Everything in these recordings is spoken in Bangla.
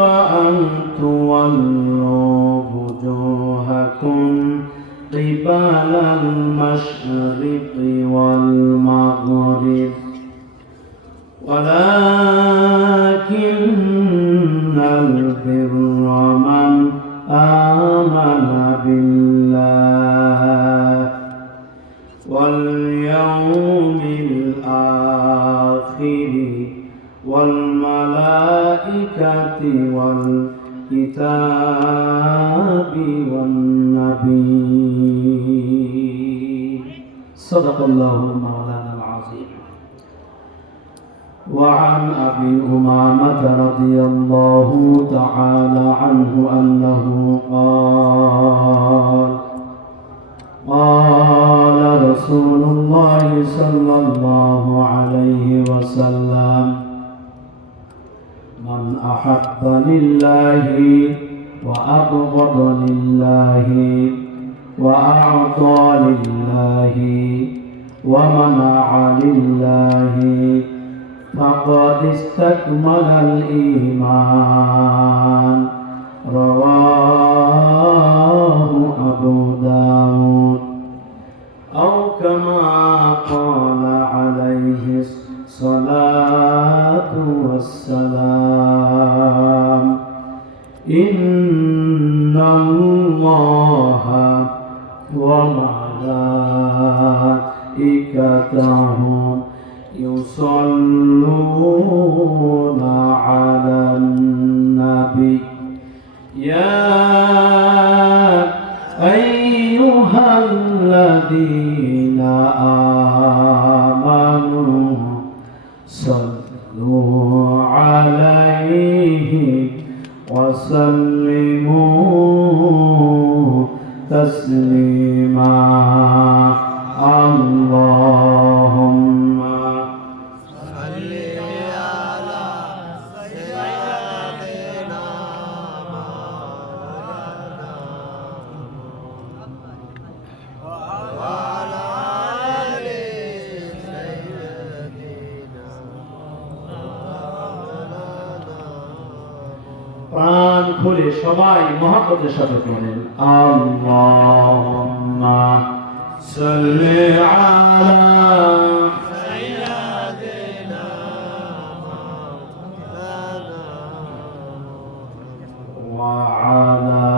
أن تولوا وجوهكم قبل المشرق والمغرب ولكن البر من آمن بالله واليوم الآخر والملائكة والكتاب والنبي. صدق الله مولانا العظيم. وعن أبي أمامة رضي الله تعالى عنه أنه قال رسول الله صلى الله عليه وسلم: من أحب لله وأبغض لله وأعطى لله ومنع لله فقد استكمل الإيمان. رواه أبو داود. أو كما قال عليه الصلاة والسلام: إن الله وملائكته يصلون على النبي يا أيها الذين آمنوا صلوا عليه وسلموا تسليما. اللهم صل على سيدنا وعلى آل سيدنا. প্রাণ খুলে সবাই মহব্বতের সাথে বলেন: আল্লাহুম্মা সাল্লি আলা সাইয়্যিদিনা ওয়া আলা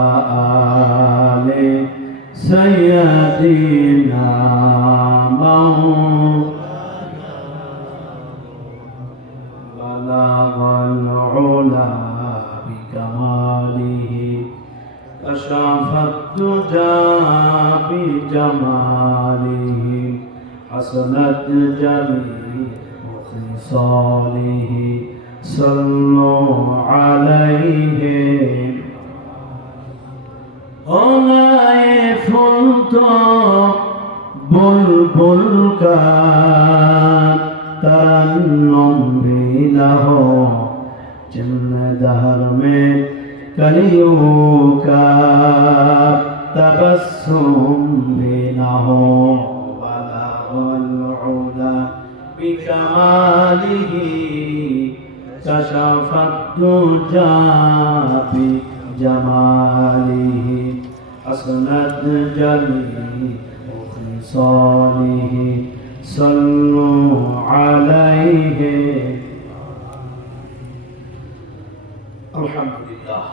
আলি সাইয়্যিদিনা বালাগাল উলা বিকামালিহি কাশাফাত দুজা বিজামালিহি হাসানাত জামিউ খিসালিহি সাল্লু আলাইহি। ওলায়ে ফুল তো বুলবুল কা तरन्नुम भी न हो, जिन्ने दहर में कलियों का तबस्सुम भी न हो। बलगल उला बिकमालिही कशफत दुजा बिजमालिही हसनत जमीउ खिसालिही सल्लु आलैहि। আলহামদুলিল্লাহ।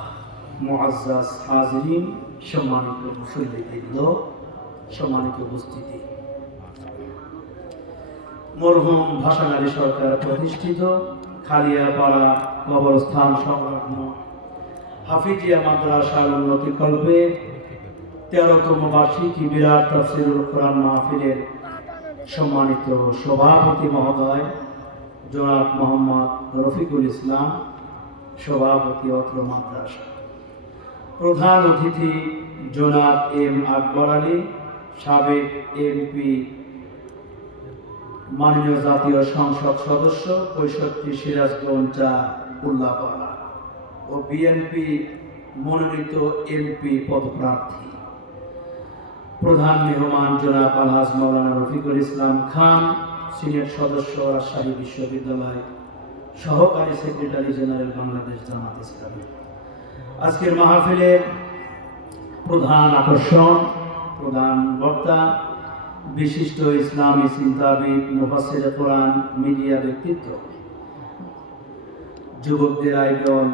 মুআজ্জাজ হাজিরিন, সম্মানিত মুসল্লিবৃন্দ, সম্মানিত উপস্থিতি, মরহুম ভাসানী সরকার প্রতিষ্ঠিত খালিয়াপাড়া কবরস্থান সংলগ্ন হাফিজিয়া মাদ্রাসার উন্নতি কল্পে 13তম বার্ষিকী বিরাট তাফসীরুল কোরআন মাহফিলের সম্মানিত সভাপতি মহোদয় জনাব মোহাম্মদ রফিকুল ইসলাম, সভাপতি অত্র মাদ্রাসা, প্রধান অতিথি জনাব এম আকবর আলী, সাবেক এমপি, মাননীয় জাতীয় সংসদ সদস্য 65 সিরাজগঞ্জ উল্লাপাড়া ও বিএনপি মনোনীত এমপি পদপ্রার্থী, প্রধান মেহমান জনাব আলহাজ মাওলানা রফিকুল ইসলাম খান, সিনেট সদস্য, রাজশাহী বিশ্ববিদ্যালয় সহকারী সেক্রেটারি জেনারেল বাংলাদেশ জামাত ইসলামী। আজকের মাহফিলের প্রধান আকর্ষণ, প্রধান বক্তা, বিশিষ্ট ইসলামী চিন্তাবিদ, মুফাসসিরে কোরআন, মিডিয়া ব্যক্তিত্ব, যুবকদের আইডল,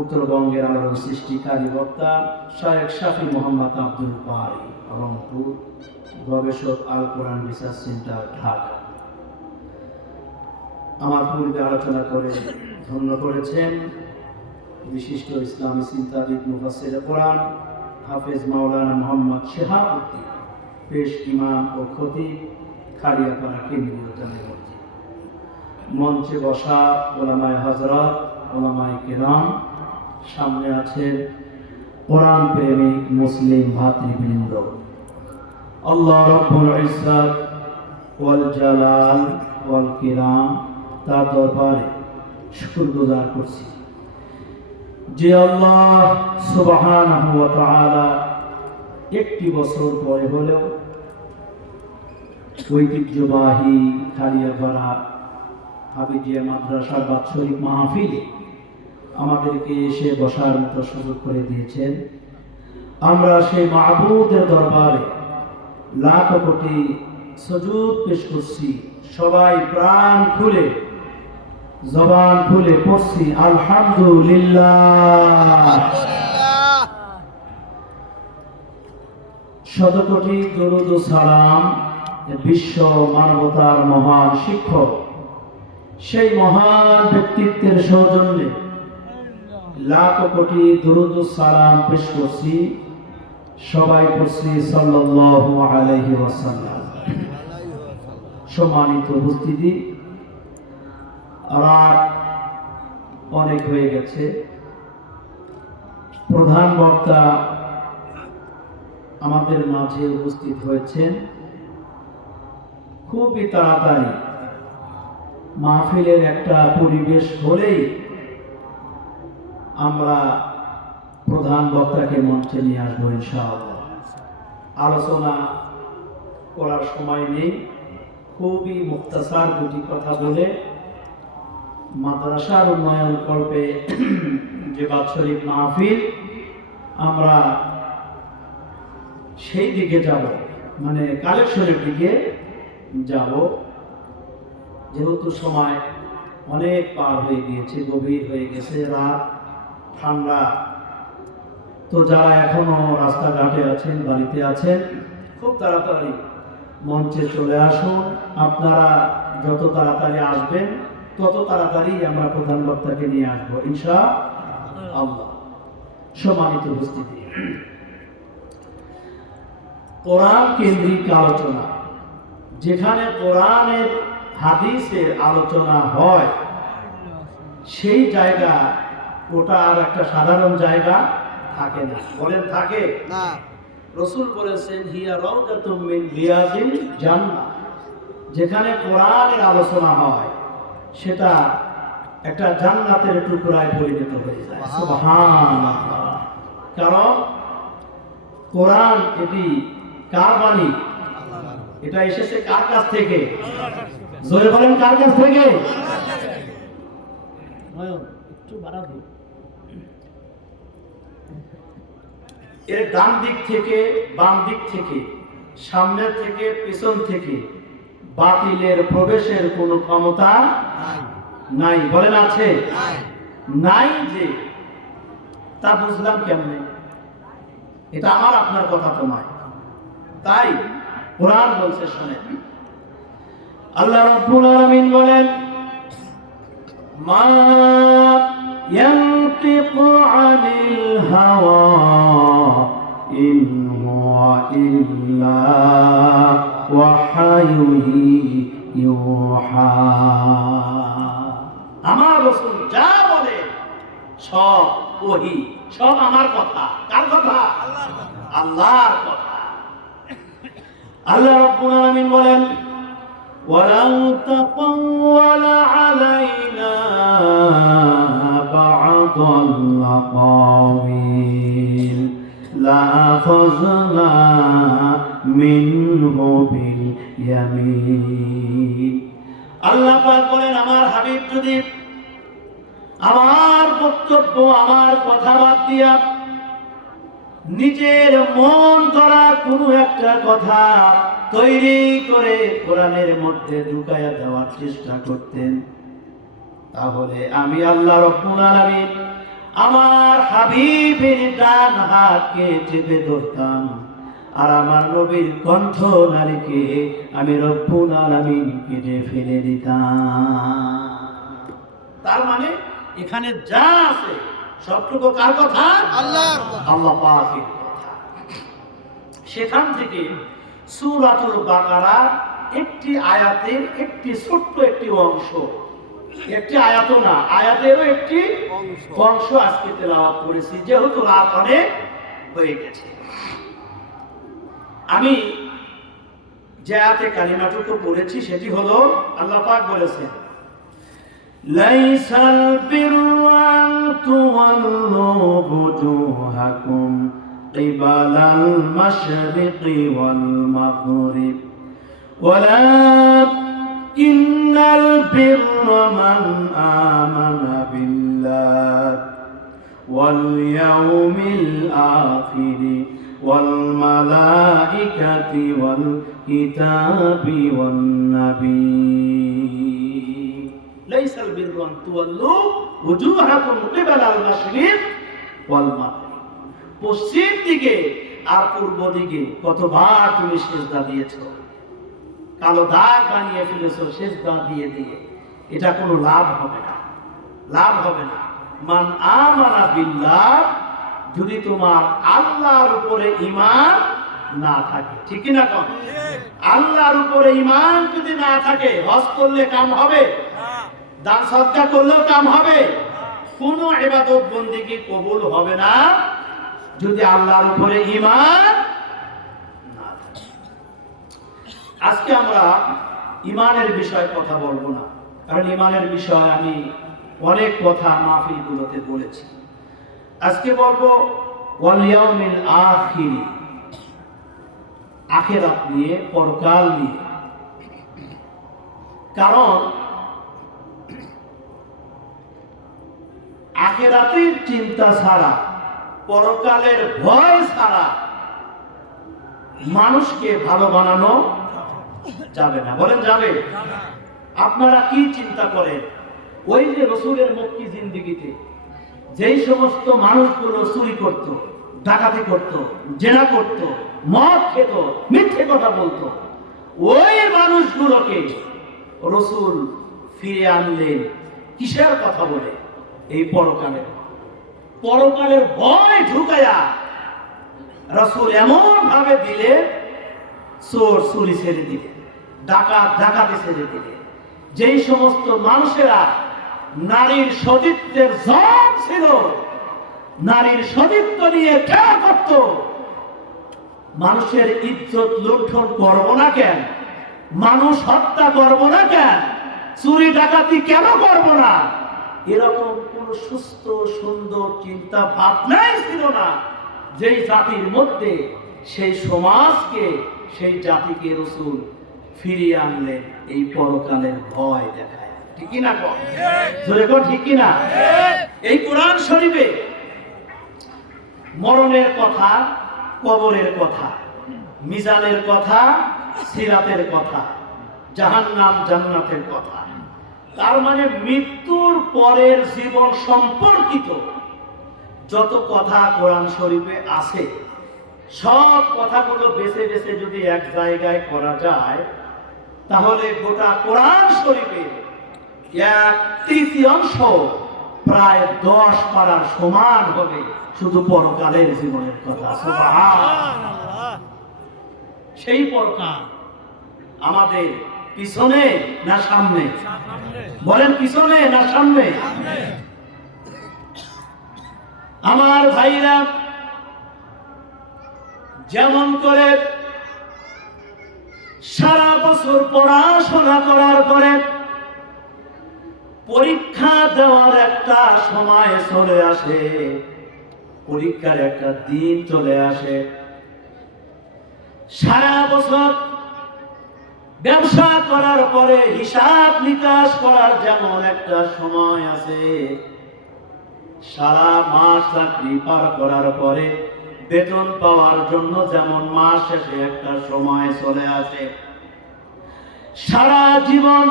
উত্তরবঙ্গের আলোড়ন সৃষ্টিকারী বক্তা শায়েখ শাফি মোহাম্মদ আব্দুল বারী, রংপুর, গবেষক, আল কোরআন রিসার্চ সেন্টার, ঢাকা। আমার পূর্বে আলোচনা করে ধন্য করেছেন বিশিষ্ট ইসলামী চিন্তাবিদ, মুফাসসিরে কোরআন, হাফেজ মাওলানা মোহাম্মদ শেহাবুদ্দিন, পেশ ইমাম ও খতিব, খালিয়াপাড়া কেন্দ্রীয় জামে মসজিদ। মঞ্চে বসা ওলামায়ে হযরত, ওলামায়ে কেরাম, সামনে আছেন কোরআন প্রেমিক মুসলিম ভাতৃবৃন্দ। আল্লাহ রাব্বুল ইজ্জত ওয়াল জালাল ওয়াল কিরাম তার দরবারে শুকরগুজার করছি যে আল্লাহ সুবহানাহু ওয়া তাআলা একটি বছর পরে হলেও ঐতিহ্যবাহী খালিয়াপাড়া হাফিজিয়া মাদ্রাসার বাৎসরিক মাহফিলে আমাদেরকে এসে বসার মতো সুযোগ করে দিয়েছেন। আমরা সেই মাবুদের দরবারে লাখ কোটি সুজুদ পেশ করছি। সবাই প্রাণ খুলে, জবান খুলে পড়ছি আলহামদুলিল্লাহ। শত কোটি দরুদ ও সালাম বিশ্ব মানবতার মহান শিক্ষক, সেই মহান ব্যক্তিত্বের সৌজন্যে লাখ কোটি দরুদ ও সালাম পেশ করছি। সবাই পড়ছি সাল্লাল্লাহু আলাইহি ওয়াসাল্লাম। সম্মানিত উপস্থিতি, রাত অনেক হয়ে গেছে। প্রধান বক্তা আমাদের মাঝে উপস্থিত হয়েছেন খুবই তাড়াতাড়ি। মাহফিলের একটা পরিবেশ হলেই আমরা প্রধান বক্তাকে মঞ্চে নিয়ে আসবো ইনশাআল্লাহ। আলোচনা করার সময় নেই, খুবই মুখতাসার দুটি কথা বলে মাদ্রাসার উন্নয়ন কল্পে যে বাৎসরিক মাহফিল, আমরা সেই দিকে যাব, মানে কালেকশনের দিকে যাব। যেহেতু সময় অনেক পার হয়ে গিয়েছে, গভীর হয়ে গেছে, রাত, ঠান্ডা, তো যারা এখনো রাস্তাঘাটে আছেন, বাড়িতে আছেন, খুব তাড়াতাড়ি মঞ্চে চলে আসুন। আপনারা যত তাড়াতাড়ি আসবেন তত তাড়াতাড়ি আমরা প্রধান বক্তাকে নিয়ে আসবো ইনশাআল্লাহ। সম্মানিত উপস্থিতি, কোরআন কেন্দ্রিক আলোচনা, যেখানে কোরআনের হাদিসের আলোচনা হয়, সেই জায়গা ওটা আর একটা সাধারণ জায়গা থাকে না। বলেন থাকে না? রাসূল বলেছেন হিয়া রাউদাতুম মিন রিয়াজিল জান্নাহ। যেখানে কোরআনের আলোচনা হয় সেটা একটা জান্নাতের টুকরায় পরিণত হয়ে যায়। সুবহানাল্লাহ। কারণ কোরআন এটি কার বাণী? এটা এসেছে কার কাছ থেকে? জোরে বলেন, কার কাছ থেকে? একটু বাড়াবো। এর ডান দিক থেকে, বাম দিক থেকে, সামনের থেকে, পেছন থেকে বাতিলের প্রবেশের কোনো ক্ষমতা নাই। বলেন আছে? নাই। যে তা বুঝলাম কেমনে? এটা আমার আপনার কথা তো নয়। তাই কোরআন বলছে, শুনে আল্লাহ রাব্বুল আলামিন বলেন, মা ইয়ানতিকু আনিল হাওয়া ইন হুয়া ইল্লা ওয়াহায়ুন ইউহা। আমার রাসূল যা বলে সব ওহী, সব আমার কথা। কার কথা? আল্লাহর কথা। আল্লাহ রাব্বুল আলামিন বলেন, ওয়ালাউ তাকাওয়ালা আলাইনা বা'দাল আকাওয়িল লাআখাযনা মিনহু বিল ইয়ামিন। আল্লাহ পাক বলেন, আমার হাবিব যদি আমার বক্তব্য, আমার কথা বাদ দিয়া নিজের মন করা কোনো একটা কথা তৈরি করে কোরআনের মধ্যে ঢুকায়া দেওয়ার চেষ্টা করতেন, তাহলে আমি আল্লাহ রাব্বুল আলামিন আমার হাবিবের ডান হাতকে চেপে ধরতাম, আর আমার নবীর কণ্ঠ নারীকে আমি রব্বুল আলামিন কেটে ফেলে দিতাম। তার মানে এখানে যা আছে সবটুকু কার কথা? আল্লাহর কথা, আল্লাহ পাকের কথা। সেখান থেকে সূরাতুল বাকারার একটি আয়াতের একটি ছোট্ট একটি অংশ, একটি আয়াত না, আয়াতেরও একটি অংশ আজকে তেলাওয়াত করেছি, যেহেতু রাত অনেক হয়ে গেছে। আমি যে আয়াতে কালিমাটুকু পড়েছি সেটি হলো, আল্লাহ পাক বলেছেন, লাইসাল বিররু আন তুওয়াল্লু বুজুহাকুম কিবালাল মাশরিকি ওয়াল মাগরিব ওয়ালাকিন্নাল বিররা মান আমানা বিল্লাহি ওয়াল ইয়াউমিল আখিরি ওয়াল মালাইকাতি ওয়াল কিতাবি ওয়ান নাবিয়্যিন। লাইসাল বিররু আন তুওয়াল্লু ওজুহাকুম কিবালাল মাশরিক ওয়াল মাগরিব। পশ্চিম দিকে আর পূর্ব দিকে কতবার তুমি সিজদা দিয়েছো, কালো দাগ বানিয়ে ফেলেছো সিজদা দিয়ে দিয়ে, এটা কোনো লাভ হবে না, লাভ হবে না। মান আমানা বিল্লাহ, যদি তোমার আল্লাহর উপরে ঈমান না থাকে, ঠিক কি না? কোন আল্লাহর উপরে ঈমান যদি না থাকে, হজ করলে কাম হবে, দান সদকা করলেও কাম হবে, কোনো ইবাদত বন্দেগী কবুল হবে না যদি আল্লাহর উপরে ঈমান না থাকে। আজকে আমরা ঈমানের বিষয়ে কথা বলবো না, কারণ ঈমানের বিষয়ে আমি অনেক কথা মাহফিলগুলোতে বলেছি। আজকে বলবো ওয়াল ইয়াউমিল আখির, আখিরাত নিয়ে, পরকাল নিয়ে। কারণ আখিরাতের চিন্তা ছাড়া, পরকালের ভয় ছাড়া মানুষকে ভালো বানানো যাবে না। বলেন যাবে? আপনারা কি চিন্তা করেন, ওই যে রাসূলের মক্কি জিন্দেগিতে যেই সমস্ত মানুষগুলো চুরি করত, ডাকাতি করত, জেনা করত, মদ খেত, মিথ্যে কথা বলতো, ওই মানুষগুলোকে রাসূল ফিরে আনলেন কিসের কথা বলে? এই পরকালের, পরকালের ভয় ঢুকায়া রাসূল এমন ভাবে দিলে, চোর চুরি ছেড়ে দিলে, ডাকাত ডাকাতি ছেড়ে দিলে, যেই সমস্ত মানুষেরা নারীর সতীত্বের জম ছিল, নারীর সতীত্ব নিয়ে খেলা করত, মানুষের ইজ্জত লুণ্ঠন করব না কেন, মানুষ হত্যা করব না কেন, চুরি ডাকাতি কেন করব না, এরকম কোন সুস্থ সুন্দর চিন্তা ভাবনাই ছিল না। যেই জাতির মধ্যে, সেই সমাজকে, সেই জাতিকে রাসূল ফিরিয়ে আনলেন এই পরকালের ভয় দেখায়, ঠিক কি না? জোরে কর ঠিক কি না? এই কোরআন শরীফে মরণের কথা, কবরের কথা, মিজানের কথা, সিরাতের কথা, জাহান্নাম জান্নাতের কথা, তার মানে মৃত্যুর পরের জীবন সম্পর্কিত যত কথা কোরআন শরীফে আছে, সব কথাগুলো বেছে বেছে যদি এক জায়গায় করা যায়, তাহলে গোটা কোরআন শরীফের 1/3 প্রায় 10 পারার সমান হবে শুধু পরকালের জীবনের কথা। সুবহানাল্লাহ। সেই পরকাল আমাদের পিছনে না সামনে? বলেন পিছনে না সামনে? আমার ভাইরা, যেমন করে সারা বছর পড়াশোনা করার পরে পরীক্ষা দেওয়ার একটা সময় চলে আসে, পরীক্ষার একটা দিন চলে আসে, সারা বছর ব্যবসা করার পরে হিসাব নিকাশ করার যেমন একটা সময় আছে, সারা মাস চাকরি পার করার পরে বেতন পাওয়ার জন্য যেমন মাস শেষে একটা সময় চলে আসে, সারা জীবন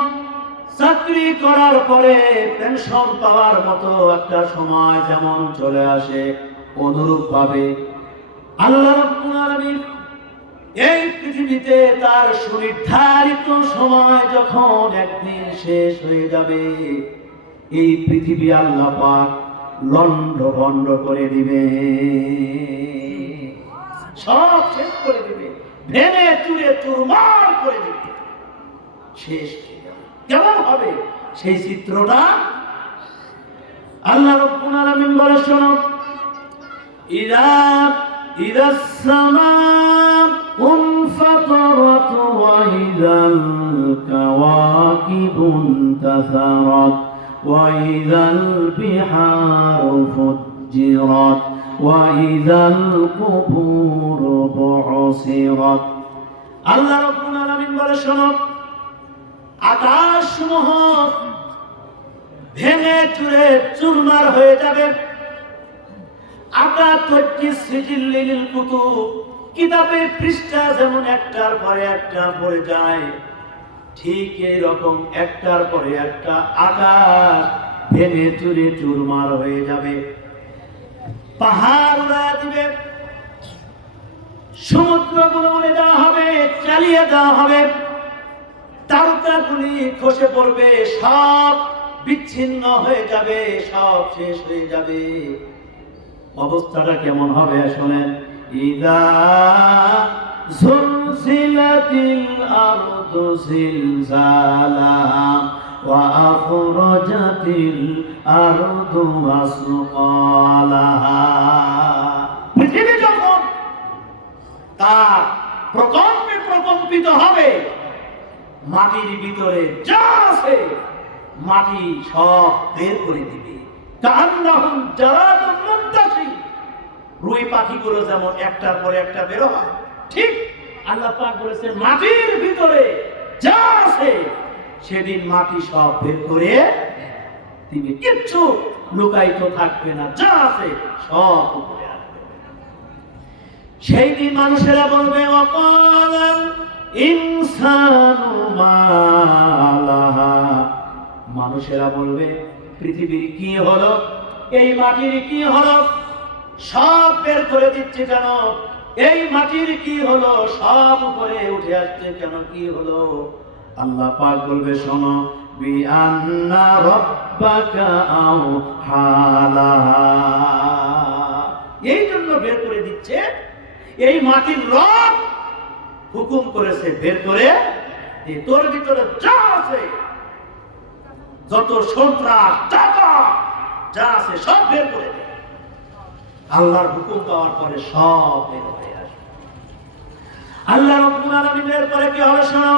চাকরি করার পরে পেনশন পাওয়ার মতো একটা সময় যেমন চলে আসে, অনুরূপ ভাবে আল্লাহ রাব্বুল আলামিন এই পৃথিবীতে তার সুনির্ধারিত সময় যখন একদিন শেষ হয়ে যাবে, এই পৃথিবী আল্লাহ পাক লন্ডভন্ড করে দিবে, সব শেষ করে দিবে, ভেঙে চুরে চুরমার করে দিবে, শেষ হয়ে যাবে। কেমন হবে সেই চিত্রটা? আল্লাহ রাব্বুল আলামিন বলে, শোনো, إذا السماء انفطرت وإذا الكواكب انتثرت وإذا البحار فجرت وإذا القبور بعثرت। আল্লাহ রাব্বুল আলামিন বলে, শোনো, আকাশসমূহ ভেঙে চুরে চুরমার হয়ে যাবে। কিতাবের পৃষ্ঠা যেমন একটার পরে একটা পড়ে যায়, ঠিক এইরকম একটার পরে একটা আকাশ ভেঙে চুরে চুরমার হয়ে যাবে। পাহাড় উড়ায় দিবে, সমুদ্রগুলো উড়ে দেওয়া হবে, চালিয়ে দেওয়া হবে, তারকাগুলি খসে পড়বে, সব বিচ্ছিন্ন হয়ে যাবে, সব শেষ হয়ে যাবে। অবস্থাটা কেমন হবে শোনেন, ইদা যুলজিলাতিল আরদু জিলজালাহা ওয়া আখরাজাতিল আরদু আসকালাহা। পৃথিবী যখন তার প্রকম্পে প্রকম্পিত হবে, মাটির ভিতরে যা আছে মাটি সব বের করে দিবে। কান্নাহুম জারাদুন মুনতাশির, রুই পাখিগুলো যেমন একটার পরে একটা বের হয়, ঠিক আল্লাহ পাক বলেছেন মাটির ভিতরে যা আছে সেদিন মাটি সব বের করে দিবে, কিচ্ছু লুকায়িত থাকবে না, যা আছে সব উপরে আসবে। সেই দিন মানুষেরা বলবে, ওয়াকালাল ইনসানু মা লাহা, মানুষেরা বলবে পৃথিবীর কি হলো, এই মাটির কি হলো, সব বের করে দিচ্ছে কেন, এই মাটির কি হলো, সব উপরে উঠে আসছে কেন, কি হলো? আল্লাহ পাক বলবে, শোনো, বিআন্না রাব্বাকা আওহালাহা, এই জন্য বের করে দিচ্ছে, এই মাটির রব হুকুম করেছে বের করে যে তোর ভিতরে যা আছে, যত সন্ত্রাস টাকা যা আছে সব বের করে দে। আল্লাহর হুকুম পাওয়ার পরে সব বের হয়ে আসবে। আল্লাহ রাব্বুল আলামিনের পরে কি হবে শোনো,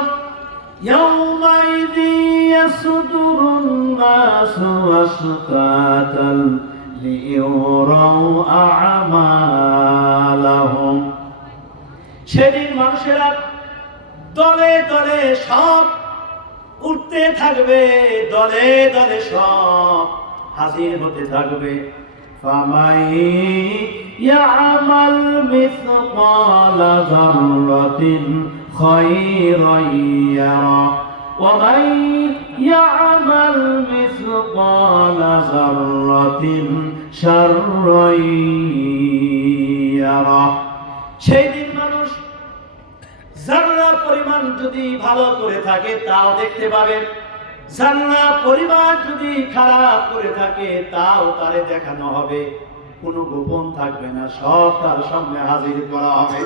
ইয়াউমাইযি ইয়াসদুরুন নাসু আশতাতান লিইউরাউ আ'মালাহুম, সেদিন মানুষেরা দলে দলে সব উঠতে থাকবে, দলে দলে সব হাজির হতে থাকবে। ফামাই ইয়ামাল মিসকালা যাররাতিন খায়রান ইয়ারা ওয়া মান ইয়ামাল মিসকালা যাররাতিন শাররান ইয়ারা। সেই দিন মানুষ জাররা পরিমাণ যদি ভালো করে থাকে তাও দেখতে পাবে, জাররা পরিমাণ যদি খারাপ করে থাকে তাও তারে দেখানো হবে, কোনো গোপন থাকবে না, সব তার সামনে হাজির করা হবে।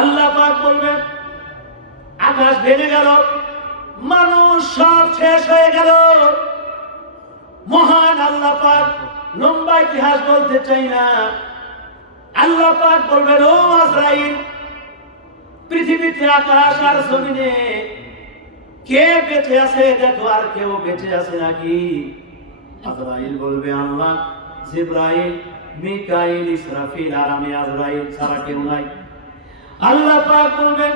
আল্লাহ পাক বলবেন, আকাশ ভেঙে গেল, মানুষ সব শেষ হয়ে গেল। মহান আল্লাহ পাক, লম্বা ইতিহাস বলতে চাই না, আল্লাহ পাক বলবেন, ও আজরাইল, পৃথিবীতে আকাশ আর জমিনে কে বেঁচে আছে দেখো, আর কেউ বেঁচে আছে নাকি? আজরাইল বলবে, আল্লাহ, জিবরাইল, মিকাইল, ইসরাফিল আর আমি আজরাইল ছাড়া কেউ নাই। আল্লাহ পাক বলবেন,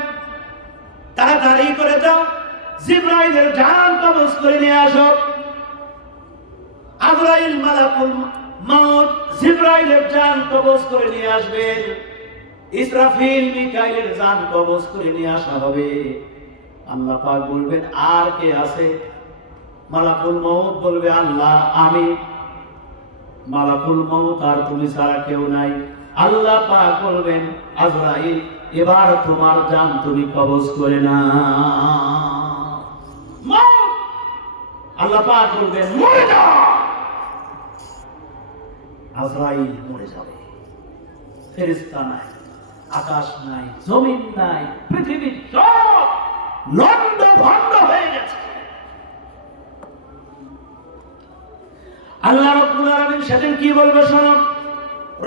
তাড়াতাড়ি করে যাও, জিবরাইলের জান কবজ করে নিয়ে আসো। আজরাইল মালাকুল মাউত জিবরাইলের জান কবজ করে নিয়ে আসবেন, ইসরাফিল মিকাইলের জান কবজ করে নিয়ে আসা হবে। আল্লাহ পাক বলবেন আর কে আছে? মালাকুল মাউত বলবে আল্লাহ আমি। মালাকুল মাউত আর তুমি ছাড়া কেউ নাই। আল্লাহ পাক বলবেন আজরাইল এবার তোমার জান তুমি কবজ করে না। আল্লাহ পাক বলবেন মরে যাও। আজরাইল মরে যাবে। ফেরেশতা নাই, আকাশ নাই, জমিন নাই, পৃথিবী সব লন্ড ভন্ড হয়ে গেছে। আল্লাহ রাব্বুল আলামিন সেদিন কি বলবে শোনো,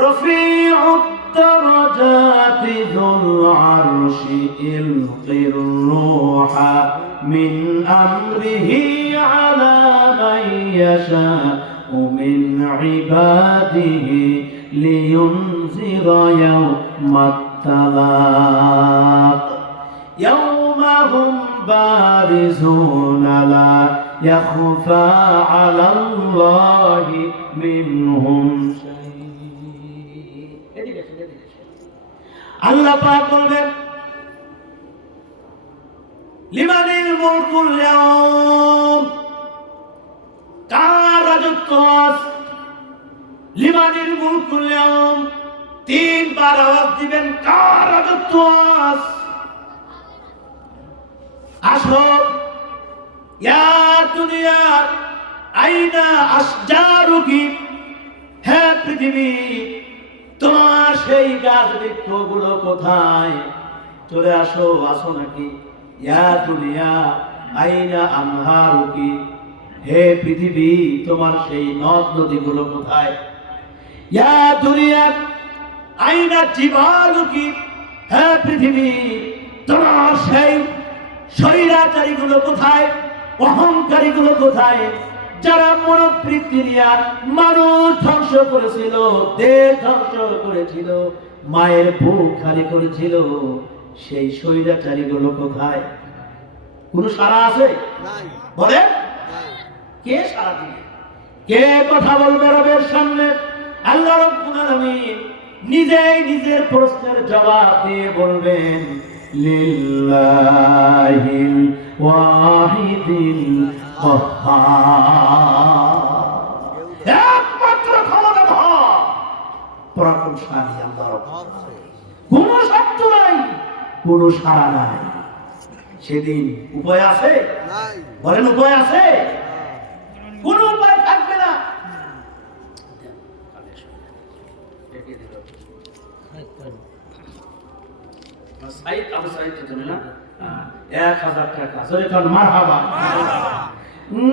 রফিউদ দারাজাতি যুল আরশি ইলকির রূহা মিন আমরিহি আলা মান ইয়াশাউ মিন ইবাদিহি লিয়ুনজিরা ইয়াওমাত তালাক ইয়াওমা হুম বারিজুনা লা يخفى على الله منهم شيء। আল্লাহ পাক বলবেন লিমানিল মুলকুল ইয়াউম, কার রাজত্ব আজ? লিমানিল মুলকুল ইয়াউম, তিনবার আওয়াজ দিবেন কার রাজত্ব আজ? আসো ইয়া দুনিয়া আইনা আশজারুকি, হে পৃথিবী তোমার সেই গাছ বৃক্ষগুলো কোথায়? চলে আসো, আসো নাকি? ইয়া দুনিয়া আইনা আনহারুকি, হে পৃথিবী তোমার সেই নদ নদীগুলো কোথায়? ইয়া দুনিয়া আইনা জিবালুকি, হে পৃথিবী তোমার সেই স্বৈরাচারীগুলো কোথায়? অহংকারীগুলো কোথায়? যারা মনোবৃত্তি নিয়ে মানুষ ধ্বংস করেছিল, দেশ ধ্বংস করেছিল, মায়ের বুক খালি করেছিল, সেই স্বৈরাচারীগুলো কোথায়? কোন সারা আছে? বলে কে সারা দিবে? কে কথা বলবে রবের সামনে? আল্লাহ রাব্বুল আলামিন নিজেই নিজের প্রশ্নের জবাব দিয়ে বলবেন লিল্লাহিল ওয়াহিদিল কাহ্হার, একমাত্র ক্ষমতাধর পরাক্রমশালী আল্লাহ রাব্বুল আলামিন। কোন শব্দ নাই, কোন সাড়া নাই। সেদিন উপায় আছে? বলেন উপায় আছে? কোন উপায় থাকবে না। সাইদ আবু সাইদ তো না 1000 টাকা জোরে কোন মারহাবা।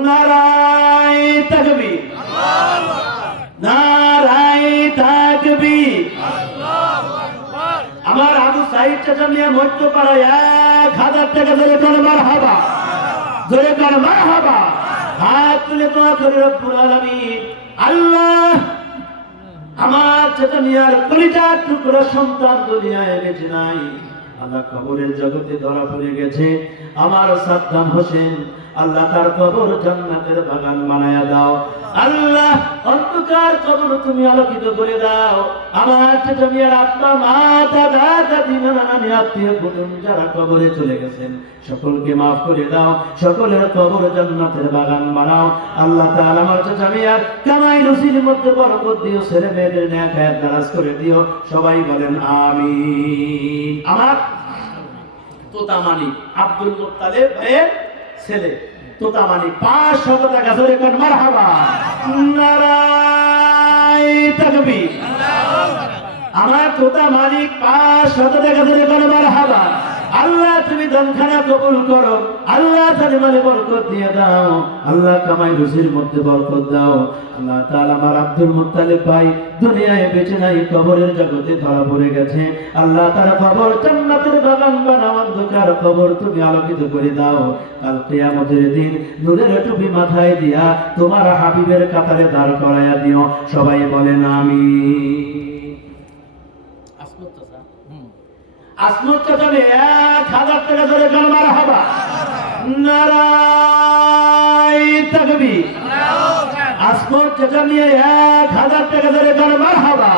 নারায়ে তাকবীর, আল্লাহু আকবার, নারায়ে তাকবীর, আল্লাহু আকবার। আমার আবু সাইদ চাচা নিয়ে মধ্য পাড়ায় 1000 টাকা জোরে কোন মারহাবা, জোরে কোন মারহাবা। হাত তুলে দোয়া করে রব্বুল আলামিন, আল্লাহ আমার চাচা মিয়ার কলিজার টুকরা সন্তান দুনিয়ায় বেঁচে নাই, আল্লাহ কবরের জগতে ধরা পড়ে গেছে। আমার সাদ্দাম হোসেন, আল্লাহ তার কবর জান্নাতের বাগান বানায়া দাও। আল্লাহ অন্ধকার কবর তুমি আলোকিত করে দাও। আমার চাচা মিয়ার আত্মা, মা, দাদা, দাদি, নানা, নানি, আত্মীয় কুটুম যারা কবরে চলে গেছেন সকলকে মাফ করে দাও। সকলের কবর জান্নাতের বাগান বানাও। আল্লাহ তাআলা আমার চাচা মিয়ার কামাই রুজির মধ্যে বরকত দিও, ছেলে মেয়েদের নেক হায়াত দারাজ করে দিও। সবাই বলেন আমিন। আমার তোতামানি আব্দুল মুত্তালিব ভাইয়ের ছেলে তোতামানি 500 টাকা জোরে কোন মারহাবা, নারায়ে তাকবীর, আল্লাহু আকবার। আমার তোতামানি 500 টাকা জোরে কোন মারহাবা। আল্লাহ তুমি দানখানা কবুল করো। আল্লাহ জানে বরকত দিয়ে দাও। আল্লাহ কামাই রুজির মধ্যে বরকত দাও। আল্লাহ তাআলা আমার আব্দুল মুত্তালিব ভাই দুনিয়ায় বেঁচে নাই, কবরের জগতে ধরা পড়ে গেছে। আল্লাহ তাআলা কবর জান্নাতের বাগান বানাও, অন্ধকার কবর তুমি আলোকিত করে দাও। কাল কিয়ামতের দিন নূরের টুপি মাথায় দিয়া তোমার হাবিবের কাতারে দাঁড় করায়া দিও। সবাই বলেন আমিন। আসমত চাচাবে 1000 টাকা ধরে কোন মারহাবা, নারায়ে তাকবীর, আল্লাহু আকবার। আসমান চাচা নিয়ে 1000 টাকা ধরে কার মারহাবা।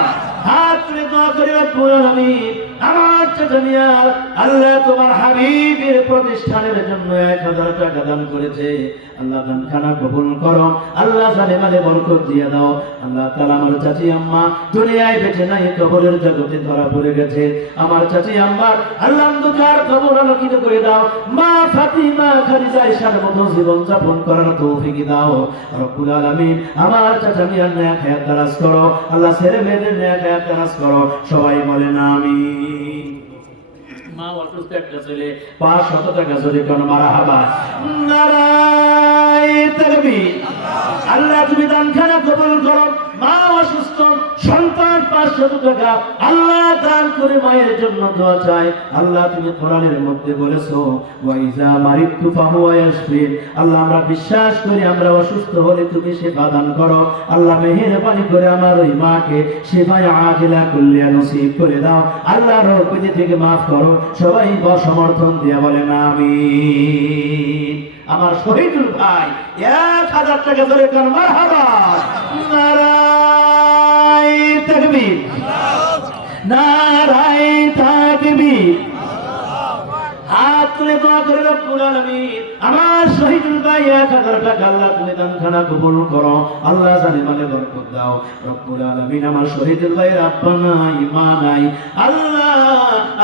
হাত তুলে দোয়া করি রব্বুল আলামিন আমার চাচা মিয়া আল্লাহ তোমার হাবিবের প্রতিষ্ঠানের জন্য 1000 টাকা দান করেছে। আল্লাহ দানখানা কবুল করো, আল্লাহ জানে মালে বরকত দিয়ে দাও। আল্লাহ তাআলা আমার চাচি আম্মা দুনিয়ায় বেঁচে নাই, কবরের জগতে ধরা পড়ে গেছে। আমার চাচি আম্মার আল্লাহ অন্ধকার কবর আলোকিত করে দাও। মা ফাতিমা খাদিজা আয়েশার মতো জীবন যাপন করার তৌফিক দাও রব্বুল আলামিন। আমার চাচা মিয়ার নেক হায়াত দারাজ করো, আল্লাহ ছেলে মেয়েদের নেক হায়াত দারাজ করো। সবাই বলেন আমিন। মা অসুস্থ একটা ছেলে 500 টাকা জোরে কোন মারহাবা। নারায়ে তাকবীর। আল্লাহ তুমি দানখানা কবুল করো। মা অসুস্থ, সন্তান 500 টাকা আল্লাহ দান করে মায়ের জন্য দোয়া চাই। আল্লাহ তুমি কোরআনের মধ্যে বলেছো ওয়াইজা মারিতু ফাহুয়া ইয়াশফিন। আল্লাহ আমরা বিশ্বাস করি আমরা অসুস্থ হলে তুমি শিফা দান করো। আল্লাহ মেহেরবানি করে আমার ওই মাকে শিফায়ে আজিলা কুল্লিয়া নসিব করে দাও। আল্লাহ রোগ ব্যাধি থেকে মাফ করো। সবাই সমর্থন দিয়ে বলেন আমিন। আমার শহীদুল ভাই 1000 টাকা ধরে কার মারহাবা। নারায়ে তাকবীর, নারায়ে তাকবীর। হাত তুলে দোয়া করে রব্বুল আলামিন আমার শহীদুল ভাই 1000 টাকা আল্লাহ তুমি দানখানা কবুল করো। আল্লাহ জানে মালে বরকত দাও রব্বুল আলামিন। আমার শহীদুল ভাইয়ের আব্বা নাই মা নাই, আল্লাহ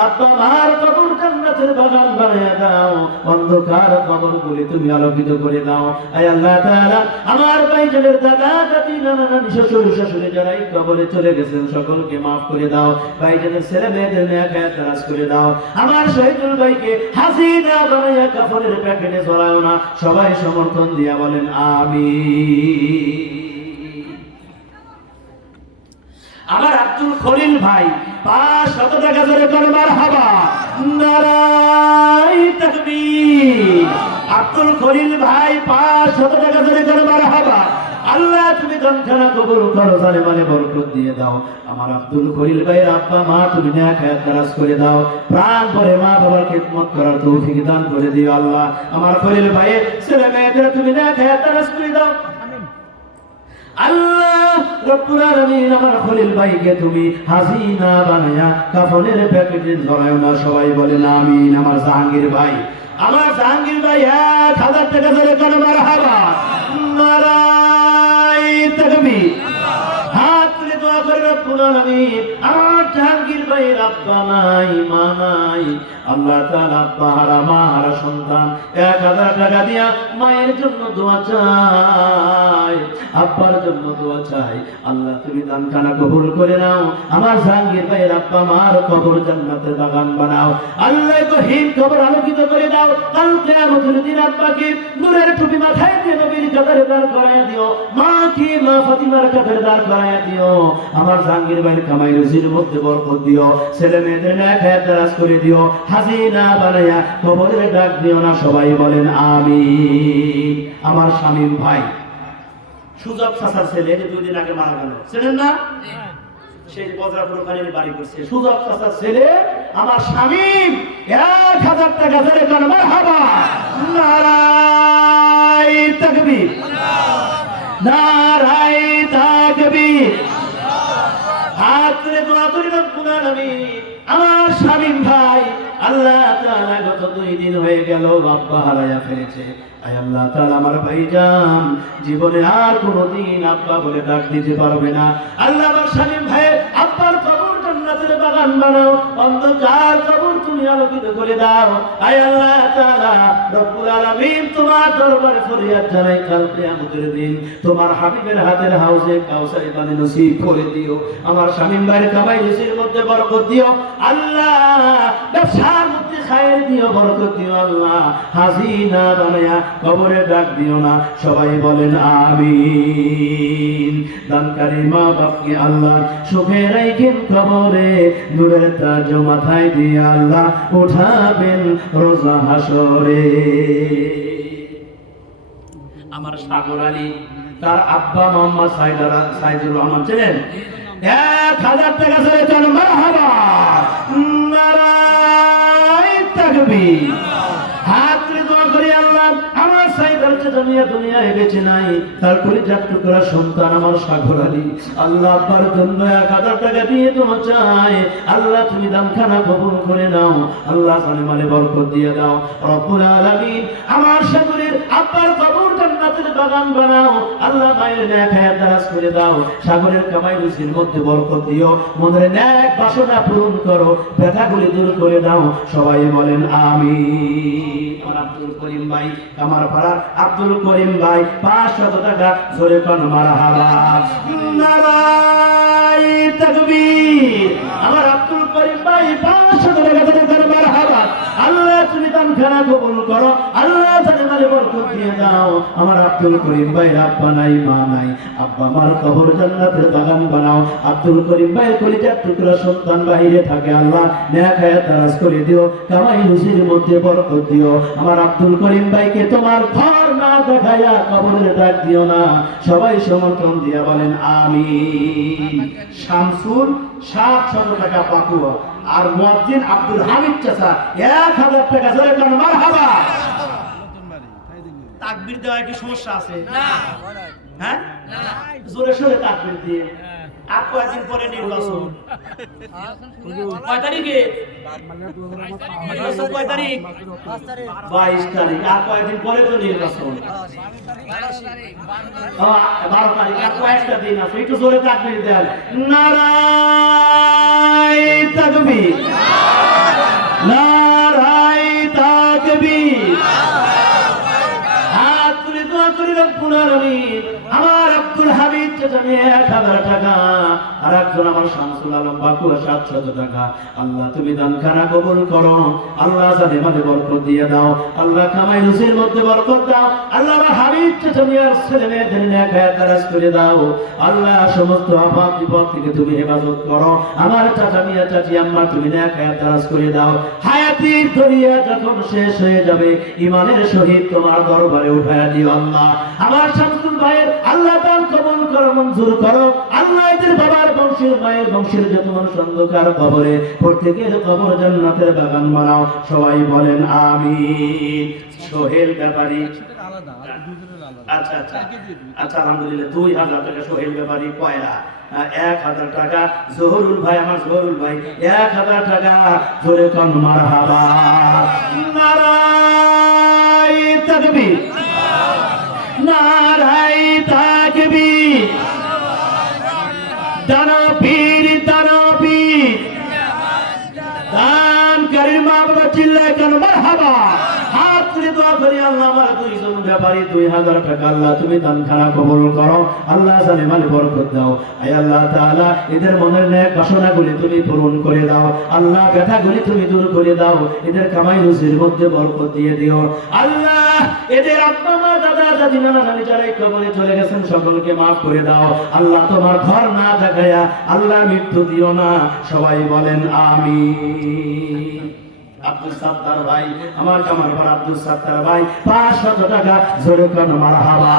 আব্বা মার কবর জান্নাতের বাগান বানিয়ে দাও। অন্ধকার কবরগুলি তুমি আলোকিত করে দাও। আয় আল্লাহ তাআলা আমার ভাইজানের দাদা দাদি নানা নানি শ্বশুর শাশুড়ি যারা এই কবরে চলে গেছেন সকলকে মাফ করে দাও। ভাইজানের ছেলে মেয়েদের নেক হায়াত দারাজ করে দাও। আমার শহীদুল ভাইকে হাসিনা বানায়া কাফনের প্যাকেটে ছড়াও না। সবাই সমর্থন দিয়া বলেন আমিন। আমার আব্দুল খলিল ভাই 500 টাকা ধরে কোন মারহাবা। নারায়ে তাকবীর। আব্দুল খলিল ভাই 500 টাকা ধরে কোন মারহাবা। আল্লাহ তুমি দানখানা কবুল করো, জানে মানে বরকত দিয়ে দাও। আমার আব্দুল খলিল ভাইয়ের আব্বা মা তুমি নেক হায়াত দারাজ করে দাও। প্রাণ ভরে মা বাবার খিদমত করার তৌফিক দান করে দিও আল্লাহ। আমার খলিল ভাইয়ের ছেলে মেয়েদের তুমি নেক হায়াত দারাজ করে দাও আল্লাহ রব্বুল আলামিন। আমার খলিল ভাইকে তুমি হাসিনা বানায়া কাফনের প্যাকেটে ধরায়ও না। সবাই বলেন আমিন। আমার জাহাঙ্গীর ভাই 1000 টাকা ধরে কোন মারহাবা। নারায়ে তাকবীর। হাত তুলে দোয়া করে রব্বুল আলামিন আমার জাহাঙ্গীর ভাইয়ের আব্বা নাই মা নাই, আল্লাহ তাআলা আব্বা হারা মা হারা সন্তান 1000 টাকা দিয়া মায়ের জন্য দোয়া চাই, আব্বার জন্য দোয়া চাই। আল্লাহ তুমি দানখানা কবুল করে নাও। আমার জাহাঙ্গীর ভাইয়ের আব্বা মার কবর জান্নাতের বাগান বানাও। আল্লাহ গহীন কবর আলোকিত করে দাও। কাল কিয়ামতের দিন আব্বাকে নূরের টুপি মাথায় দিয়ে নবীর কাতারে দাঁড় করায়া দিও। মাকে মা ফাতিমার কাতারে দাঁড় করায়া দিও। আমার জাহাঙ্গীর ভাইয়ের কামাই রুজির মধ্যে বরকত দিও। ছেলে মেয়েদের নেক হায়াত দারাজ করে দিও। হাসিনা বানায়া কবরের ডাক দিও না। সবাই বলেন আমিন। আমার শামীম ভাই সুজব চাচার ছেলে 2 দিন আগে মারা গেল, ছিলেন না? সেই বজরাপুর খানের বাড়ি করছে সুজব চাচার ছেলে আমার শামীম 1000 টাকা ধরে কোন মারহাবা। নারায়ে তাকবীর, নারায়ে তাকবীর। হাত তুলে দোয়া করি রব্বুল আলামিন আমার শামীম ভাই আল্লাহ তাআলা গত 2 দিন হয়ে গেল আব্বা হারায়া ফেলেছে। আয় আল্লাহ তাআলা আমার ভাইজান জীবনে আর কোনোদিন আব্বা বলে ডাক দিতে পারবে না। আল্লাহ আমার শামীম ভাই আব্বার কবর জান্নাতের বাগান বানাও। অন্ধকার কবর তুমি আলোকিত করে দাও। আয় আল্লাহ তাআলা রব্বুল আলামিন তোমার দরবারে ফরিয়াদ জানাই কাল কিয়ামতের দিন তোমার হাবিবের হাতের হাউজে কাউসারে পানি নসিব করে দিও। আমার শামীম ভাইয়ের কামাই রুজির মধ্যে বরকত দিও আল্লাহ। ব্যবসার মধ্যে খায়ের দিও, বরকত দিও আল্লাহ। হাসিনা বানায়া কবরে ডাক দিও না। সবাই বলেন আমিন। দানকারী মা বাপকে আল্লাহ সুখে রাখেন কবরে, নূরের তাজ মাথায় দিয়ে আল্লাহ উঠাবেন রোজা হাসরে। আমার সাগর আলী তার আব্বা মোহাম্মদ সাইদুর রহমান ছিলেন 1000 টাকা ধরে কোন মারহাবা। নারায়ে তাকবীর। হাত তুলে দোয়া করি আল্লাহ আমার সাইদুর চাচা দুনিয়ায় বেঁচে নাই, তারপরে যাত্রা করা সন্তান আমার সাগর আলী, আল্লাহ আব্বার জন্য 1000 টাকা দিয়ে তোমার চাই, আল্লাহ তুমি দানখানা কবুল করে নাও, আল্লাহ জানে মানে বরকত দিয়ে দাও রব্বুল আলামিন। আমার সাগরের আব্বার কবর জান্নাতের বাগান বানাও, আল্লাহ মায়ের নেক হায়াত দারাজ করে দাও, সাগরের কামাই রুজির মধ্যে বরকত দিও, মনের নেক বাসনা পূরণ করো, ব্যথাগুলি দূর করে দাও, সবাই বলেন আমিন। আমার আব্দুল করিম ভাই, আমার পাড়ার আব্দুল করিম ভাই 500 টাকা জোরে কোন মারহাবা, নারায়ে তাকবীর। আমার আব্দুল করিম ভাই 500 টাকা জোরে কোন মারহাবা। আল্লাহ তুমি দানখানা কবুল করো, আল্লাহ জানে মালে বরকত দিয়ে দাও। আমার আব্দুল করিম ভাই আব্বা নাই মা নাই, আব্বা মার কবর জান্নাতের বাগান বানাও। আব্দুল করিম ভাই কলিজার টুকরা সন্তান বাইরে থাকে, আল্লাহ নেক হায়াত দারাজ করে দিও, কামাই রুজির মধ্যে বরকত দিও। আমার আব্দুল করিম ভাইকে তোমার ঘর না দেখায়া কবরে ডাক দিও না, সবাই সমর্থন দিয়া বলেন আমিন। শামসুল 700 টাকা পাকুয়া, আর মুয়াজ্জিন আব্দুল হামিদ চাচা 1000 টাকা জোরে কোন মারহাবা। তাকবীর দেওয়া কি সমস্যা আছে? না। হ্যাঁ, জোরে সোরে তাকবীর দিয়ে। আর কয়েকদিন পরে নির্বাচন, কয় তারিখে? নির্বাচন কয় তারিখ? 22 তারিখ। আর কয়েকদিন পরে তো নির্বাচন, 12 তারিখ। আর কয়েকটা দিন আছে, একটু জোরে তাকবীর দেন। নারায়ে তাকবীর, নারায়ে তাকবীর। হাত তুলে দোয়া করি রব্বুল আলামিন। আমার আব্দুল হামিদ চাচা 1000 টাকা, আর একজন আমার শামসুল আলম বাকুয়া 700 টাকা। আল্লাহ তুমি দানখানা কবুল করো, আল্লাহ জানে মানে বরকত দিয়ে দাও, আল্লাহ কামাই রুজির মধ্যে বরকত দাও, আল্লাহ আমার হামিদ চাচা মিয়ার ছেলে মেয়েদের নেক হায়াত দারাজ করে দাও, আল্লাহ সমস্ত আফাত বিপদ থেকে তুমি হেফাজত করো। আমার চাচা মিয়া চাচি আম্মা তুমি নেক হায়াত দারাজ করে দাও। হায়াতির দুনিয়া যখন শেষ হয়ে যাবে, ঈমানের সহিত তোমার দরবারে উঠায়া দিও আল্লাহ। আমার শামসুল ভাইয়ের আল্লাহ দান কবুল করো, মঞ্জুর করো। আল্লাহ এদের বাবার বংশের মায়ের বংশের যত মানুষ অন্ধকার কবরে, প্রত্যেকের কবর জান্নাতের বাগান বানাও, সবাই বলেন আমিন। সোহেল ব্যাপারী, আচ্ছা আচ্ছা আচ্ছা, আলহামদুলিল্লাহ 2000 টাকা সোহেল ব্যাপারী পয়লা। 1000 টাকা জহুরুল ভাই, আমার জহুরুল ভাই 1000 টাকা জোরে কোন মারহাবা। নারায়ে তাকবীর, নারায়ে তাকবীর। দানবীর দানবীর, দানকারীর মা বাবা চিল্লায় কেন মারহাবা। হাত তুলে দোয়া করি, আল্লাহ আমার 2জন ব্যাপারী 2000 টাকা, আল্লাহ তুমি দানখানা কবুল করো, আল্লাহ জানে মানে বরকত দাও। আয় আল্লাহ তাআলা এদের মনের নেক বাসনাগুলি তুমি পূরণ করে দাও, আল্লাহ ব্যথাগুলি তুমি দূর করে দাও, এদের কামাই রুজির মধ্যে বরকত দিয়ে দিও আল্লাহ। এদের আব্বা মা দাদা দাদি নানা নানি যারা কবরে চলে গেছেন সকলকে maaf করে দাও আল্লাহ। তোমার ঘর না দেখায়া আল্লাহ মৃত্যু দিও না, সবাই বলেন আমিন। আব্দুল সাত্তার ভাই, আমার কামার পর আব্দুল সাত্তার ভাই 500 টাকা জোরে কোন মারহাবা।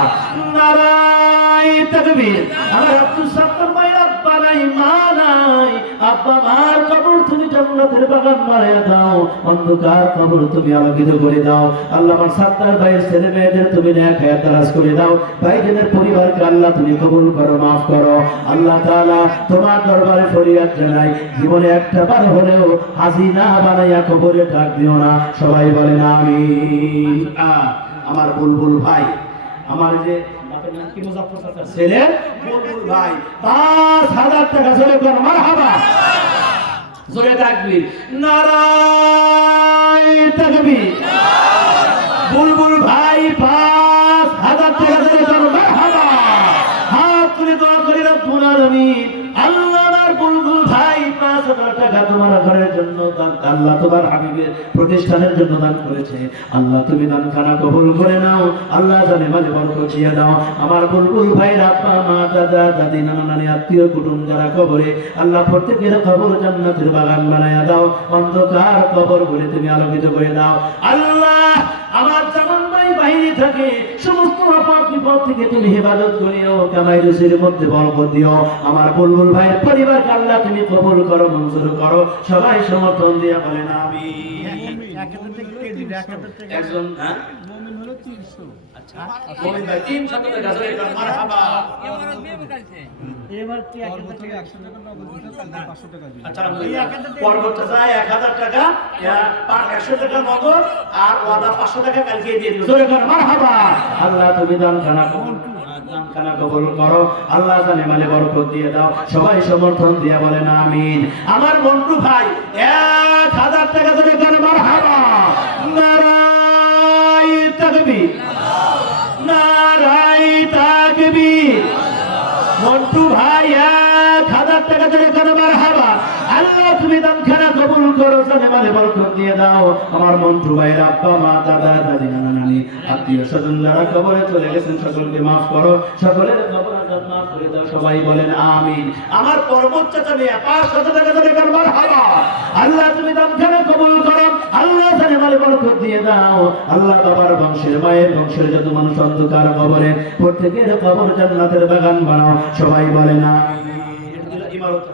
নারায়ে তাকবীর। আমার আব্দুল সাত্তার ভাই আব্বা নাই মা নাই, আব্বা মার কবর তুমি জান্নাতের বাগান বানায়া দাও, অন্ধকার কবর তুমি আলোকিত করে দাও আল্লাহ। আমার সাত্তার ভাইয়ের ছেলে মেয়েদের তুমি নেক হায়াত দারাজ করে দাও, ভাইদের পরিবারকে আল্লাহ তুমি কবুল করো, maaf করো আল্লাহ তাআলা। তোমার দরবারে ফরিয়াদ জানাই, জীবনে একটা বার হলেও হাজিনা বানাইয়া কবরে ডাক দিও না, সবাই বলেন আমিন। আমার বুলবুল ভাই, আমার যে বাপের নাম কি মুজাফফর চাচা ছেলে বুলবুল ভাই 5000 টাকা জোরে কর মারহাবা। জোরে তাকবীর, নারায়ে তাকবীর। বুলবুল ভাই 5000 টাকা জোরে কর মারহাবা। হাত তুলে দোয়া করি রব্বুল আলামিন, আল্লাহ আমার বুলবুল ভাই 5000 টাকা তোমার ঘরের জন্য দান, আল্লাহ তোমার হাবিবের প্রতিষ্ঠানের জন্য দান করেছে, আল্লাহ তুমি দানখানা কবুল করে নাও, আল্লাহ জানে মানে বরকত দিয়ে দাও। আমার বুলবুল ভাইয়ের আব্বা মা দাদা দাদি নানা নানি আত্মীয় কুটুম যারা কবরে, আল্লাহ প্রত্যেকের কবর জান্নাতের বাগান বানায়া দাও, অন্ধকার কবর গুলি তুমি আলোকিত করে দাও আল্লাহ। আমার জামান ভাই বাইরে থাকে, সমস্ত আপদ বিপদ থেকে তুমি হেফাজত করিও, কামাই রুজির মধ্যে বরকত দিও। আমার বুলবুল ভাইয়ের পরিবারকে আল্লাহ তুমি কবুল করো, মঞ্জুর করো, সবাই সমর্থন দিয়ে বলেন আমিন। একজন মুমিন হলো 300। মমিন ভাই 300 টাকা জোরে কর মারহাবা। এবার কি 100 টাকা নগদ দিতে কালকে 500 টাকা দিই। আচ্ছা পরবর্তী যায় 1000 টাকা 100 টাকা নগদ আর ওয়াদা 500 টাকা কালকে দিয়ে দিও। জোরে কর মারহাবা। আল্লাহ তুমি দান খানা কবুল করো। আল্লাহ জানে মালে বরকত দিয়ে দাও। সবাই সমর্থন দিয়ে বলেন আমিন। আমার মন্টু ভাই 1000 টাকা জোরে কর মারহাবা। নারায়ে তাকবীর, নারায়ে তাকবীর। মন্টু ভাই 1000 টাকা জোরে কর মারহাবা। আল্লাহ তুমি দান খানা কবুল করো, জানে মালে বরকত দিয়ে দাও। আমার মন্টু ভাইয়ের আব্বা মা দাদা দাদি নানা নানি আত্মীয় স্বজন যারা কবরে চলে গেছেন সকলকে মাফ করো, সকলের কবর আযাব মাফ করে দাও। সবাই বলেন আমিন। আমার পরবত চাচা মেয়ে 500 টাকা জোরে কর মারহাবা। আল্লাহ তুমি দান খানা কবুল করো, আল্লাহ জানে মালে বরকত দিয়ে দাও। আল্লাহ বাবার বংশের মায়ের বংশের যত মানুষ অন্ধকার কবরে প্রত্যেকের কবর জান্নাতের বাগান বানাও। সবাই বলেন আমিন। ইমারত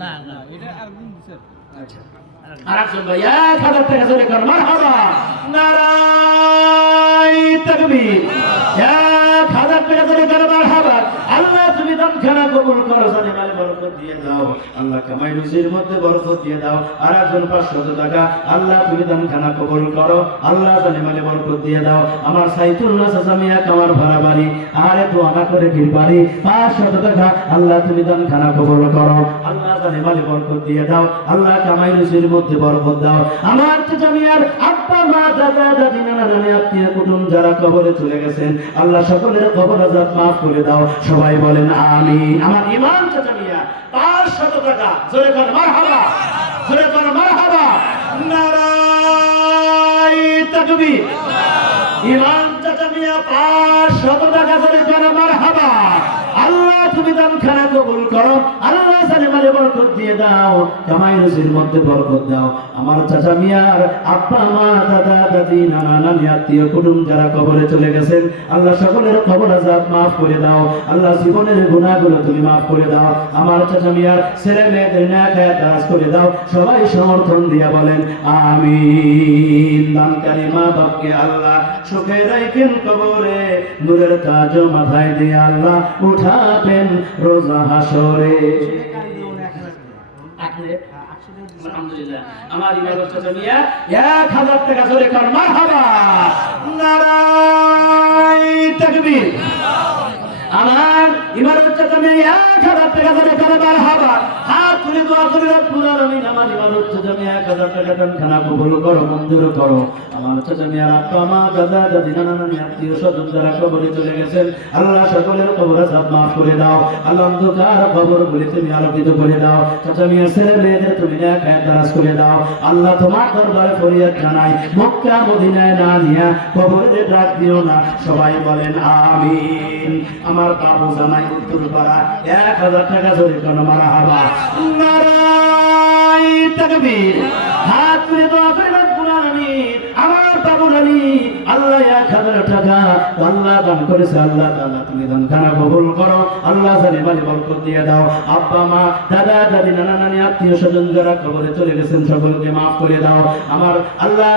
না না এটা আরেকদিন দিছে। আচ্ছা আরেকজন ভাই 1000 টাকা জোরে কর মারহাবা। নারায়ে তাকবীর, 1000 টাকা জোরে কর মারহাবা। আল্লাহ তুমি দান খানা কবুল করো, জানে মালে বরকত দিয়ে দাও। আল্লাহ কামাই রুজির মধ্যে বরকত দিয়ে দাও। আরেকজন 500 টাকা, আল্লাহ তুমি দান খানা কবুল করো, আল্লাহ জানে মালে বরকত দিয়ে দাও। আমার সাইতুল্লাহ সাজামিয়া কামার ভাড়া বাড়ি আরে তো আনা করে কি বাড়ি 500 টাকা, আল্লাহ তুমি দান খানা কবুল করো, আল্লাহ জানে মালে বরকত দিয়ে দাও। আল্লাহ কামাই রুজির মধ্যে বরকত দাও। আমার চাচামিয়ার আব্বা মা দাদা দাদি নানা নানি আত্মীয় কুটুম যারা কবরে চলে গেছেন, আল্লাহ সকলের কবর আযাব মাফ করে দাও। সবাই বলেন আমিন। আমার ইমাম চাচামিয়া 500 টাকা জোরে কর মারহাবা, জোরে কর মারহাবা। নারায়ে তাকবীর। ইমাম চাচামিয়া 500 টাকা জোরে কর মারহাবা। আল্লাহ তুমি দান খানা কবুল করো, আল্লাহ জানে মালে বরকত দিয়ে দাও, কামাই রুজির মধ্যে বরকত দাও। আমার চাচা মিয়ার আব্বা মা দাদা দাদি নানা নানি আত্মীয় কুটুম যারা কবরে চলে গেছেন, আল্লাহ সকলের কবর আযাব মাফ করে দাও। আল্লাহ জীবনের গুনাহগুলো তুমি মাফ করে দাও। আমার চাচা মিয়ার ছেলে মেয়েদের নেক হায়াত দারাজ করে দাও। সবাই সমর্থন দিয়া বলেন আমিন। দানকারী মা বাপকে আল্লাহ সুখে রাখেন কবরে, নূরের তাজ মাথায় দিয়ে আল্লাহ উঠাবেন রোজা হাসরে। আলহামদুলিল্লাহ। আমার ইমারত চাচা মিয়া 1000 টাকা জোরে কর মারহাবা। নারায়ে তাকবীর। আমার ইমারত চাচা মিয়া 1000 টাকা জোরে কর মারহাবা। হাত তুলে দোয়া করে রব্বুল আলামিন আমার ইমারত চাচা মিয়া 1000 টাকা দান খানা কবুল করো, মঞ্জুর করো। আমার চাচা মিয়ার আব্বা মা দাদা দাদি নানা নানি আত্মীয় স্বজন যারা কবরে চলে গেছেন, আল্লাহ সকলের কবর আযাব মাফ করে দাও। আল্লাহ অন্ধকার কবরগুলি তুমি আলোকিত করে দাও। চাচা মিয়ার ছেলে মেয়েদের তুমি নেক হায়াত দারাজ করে দাও। আল্লাহ তোমার দরবারে ফরিয়াদ জানাই, মক্কা মদিনায় না নিয়া কবরে ডাক দিও না। সবাই বলেন আমিন। আমার বাবু জানাই উত্তরপাড়া 1000 টাকা জোরে কর মারহাবা। নারায়ে তাকবীর। হাত তুলে দোয়া করে রব্বুল আলামিন আমার বাবু রানী আল্লাহ 1000 টাকা আল্লাহ দান করেছে, আল্লাহ তাআলা তুমি দান খানা কবুল করো, আল্লাহ জানে মালে বরকত দিয়ে দাও। আব্বা মা দাদা দাদি নানা নানি আত্মীয় স্বজন যারা কবরে চলে গেছেন সকলকে মাফ করে দাও। আমার আল্লাহ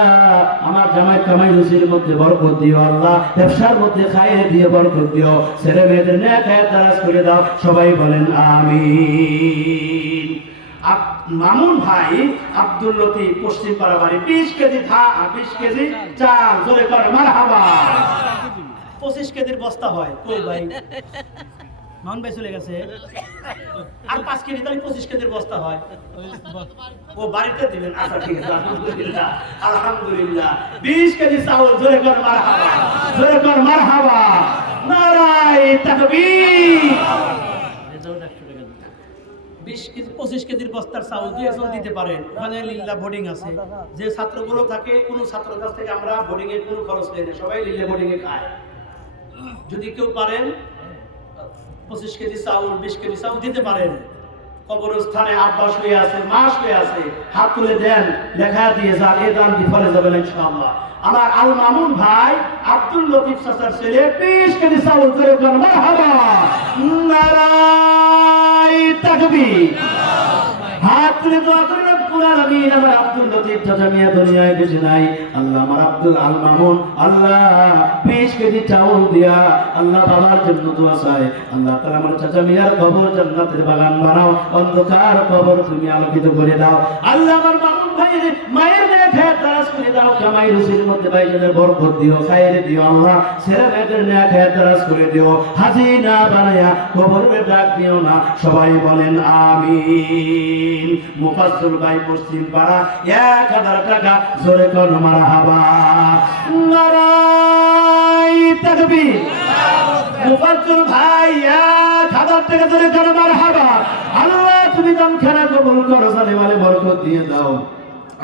আমার জামাই কামাই রুজির মধ্যে বরকত দিও, আল্লাহ ব্যবসার মধ্যে খায়ের দিয়ে বরকত দিও, ছেলে মেয়েদের নেক হায়াত দারাজ করে দাও। সবাই বলেন আমিন। মামুন ভাই আব্দুল লতিফ পশ্চিম পাড়া বাড়ি 20 কেজি 20 কেজি চাল জোরে কর মারহাবা। 25 কেজির বস্তা হয় কই ভাই? মামুন ভাই চলে গেছে। আর 5 কেজি তাহলে 25 কেজির বস্তা হয়। ও বাড়িতে দিবেন। আচ্ছা ঠিক আছে, আলহামদুলিল্লাহ আলহামদুলিল্লাহ। 20 কেজি চাল জোরে কর মারহাবা, জোরে কর মারহাবা। নারায়ে তাকবীর। 20 কেজি 25 কেজির বস্তার চাউল দুই একজন দিতে পারেন। ওখানে লিল্লা বোর্ডিং আছে, যে ছাত্রগুলো থাকে কোনো ছাত্রের কাছ থেকে আমরা বোর্ডিং এর কোনো খরচ নেই না, সবাই লিল্লা বোর্ডিং এ খায়। যদি কেউ পারেন 25 কেজি চাউল 20 কেজি চাউল দিতে পারেন। কবরস্থানে আব্বা শুয়ে আছে, মা শুয়ে আছে, হাত তুলে দেন, লেখা দিয়ে যান, এই দান বিফলে যাবেন ইনশাআল্লাহ। আমার আল মামুন ভাই আব্দুল লতিফ চাচার ছেলে 20 কেজি চাউল করে কর মারহাবা। নারায়ে তাকবীর। হাত তুলে দোয়া করি রব্বুল আলামিন আমার আব্দুল লতিফ চাচা মিয়া দুনিয়ায় বেঁচে নাই আল্লাহ আমার আব্দুল আল মামুন আল্লাহ 20 কেজি চাউল দিয়া আল্লাহ বাবার জন্য দোয়া চাই আল্লাহ তাআলা আমার চাচা মিয়ার কবর জান্নাতের বাগান বানাও অন্ধকার কবর তুমি আলোকিত করে দাও আল্লাহ আমার মামুন ভাইয়ের মায়ের নেক হায়াত দারাজ করে দাও কামাই রুজির মধ্যে ভাইজানের বরকত দিও খায়ের দিও আল্লাহ ছেলে মেয়েদের নেক হায়াত দারাজ করে দিও হাজিনা বানায়া কবরে ডাক দিও না সবাই বলেন আমিন মুফাজ্জল ভাই পশ্চিম পাড়া 1000 টাকা জোরে কোন মারহাবা নারাই তাকবীর মুফাজ্জল ভাই 1000 টাকা জোরে কোন মারহাবা আল্লাহ তুমি দান খানা কবুল করো জালিম আলে বরকত দিয়ে দাও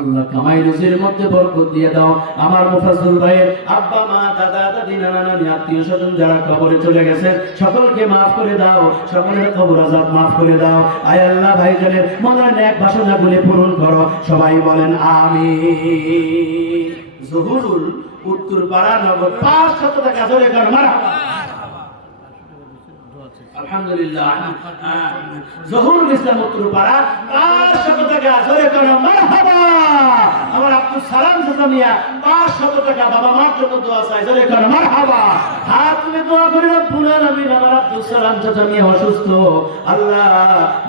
আল্লাহ কামাই রুজির মধ্যে বরকত দিয়ে দাও আমার মুফাজ্জল ভাইয়ের আব্বা মা দাদা দাদি নানা নানি আত্মীয় স্বজন যারা কবরে চলে গেছে সকলকে maaf করে দাও সকলের কবর আযাব maaf করে দাও আয় আল্লাহ ভাইজানের মনের নেক বাসনাগুলি পূরণ করো সবাই বলেন আমিন জহুরুল উত্তরপাড়া নগর 500 টাকা জোরে কর মারহাবা আলহামদুলিল্লাহ জহুরুল ইসলাম উত্তরপাড়া 500 টাকা জোরে কর মারহাবা আমার আব্দুল সালাম চাচা মিয়া 500 টাকা বাবা মার জন্য দোয়া চাই জোরে কর মারহাবা হাত তুলে দোয়া করি রব্বুল আলামিন আমার আব্দুল সালাম চাচা মিয়া অসুস্থ আল্লাহ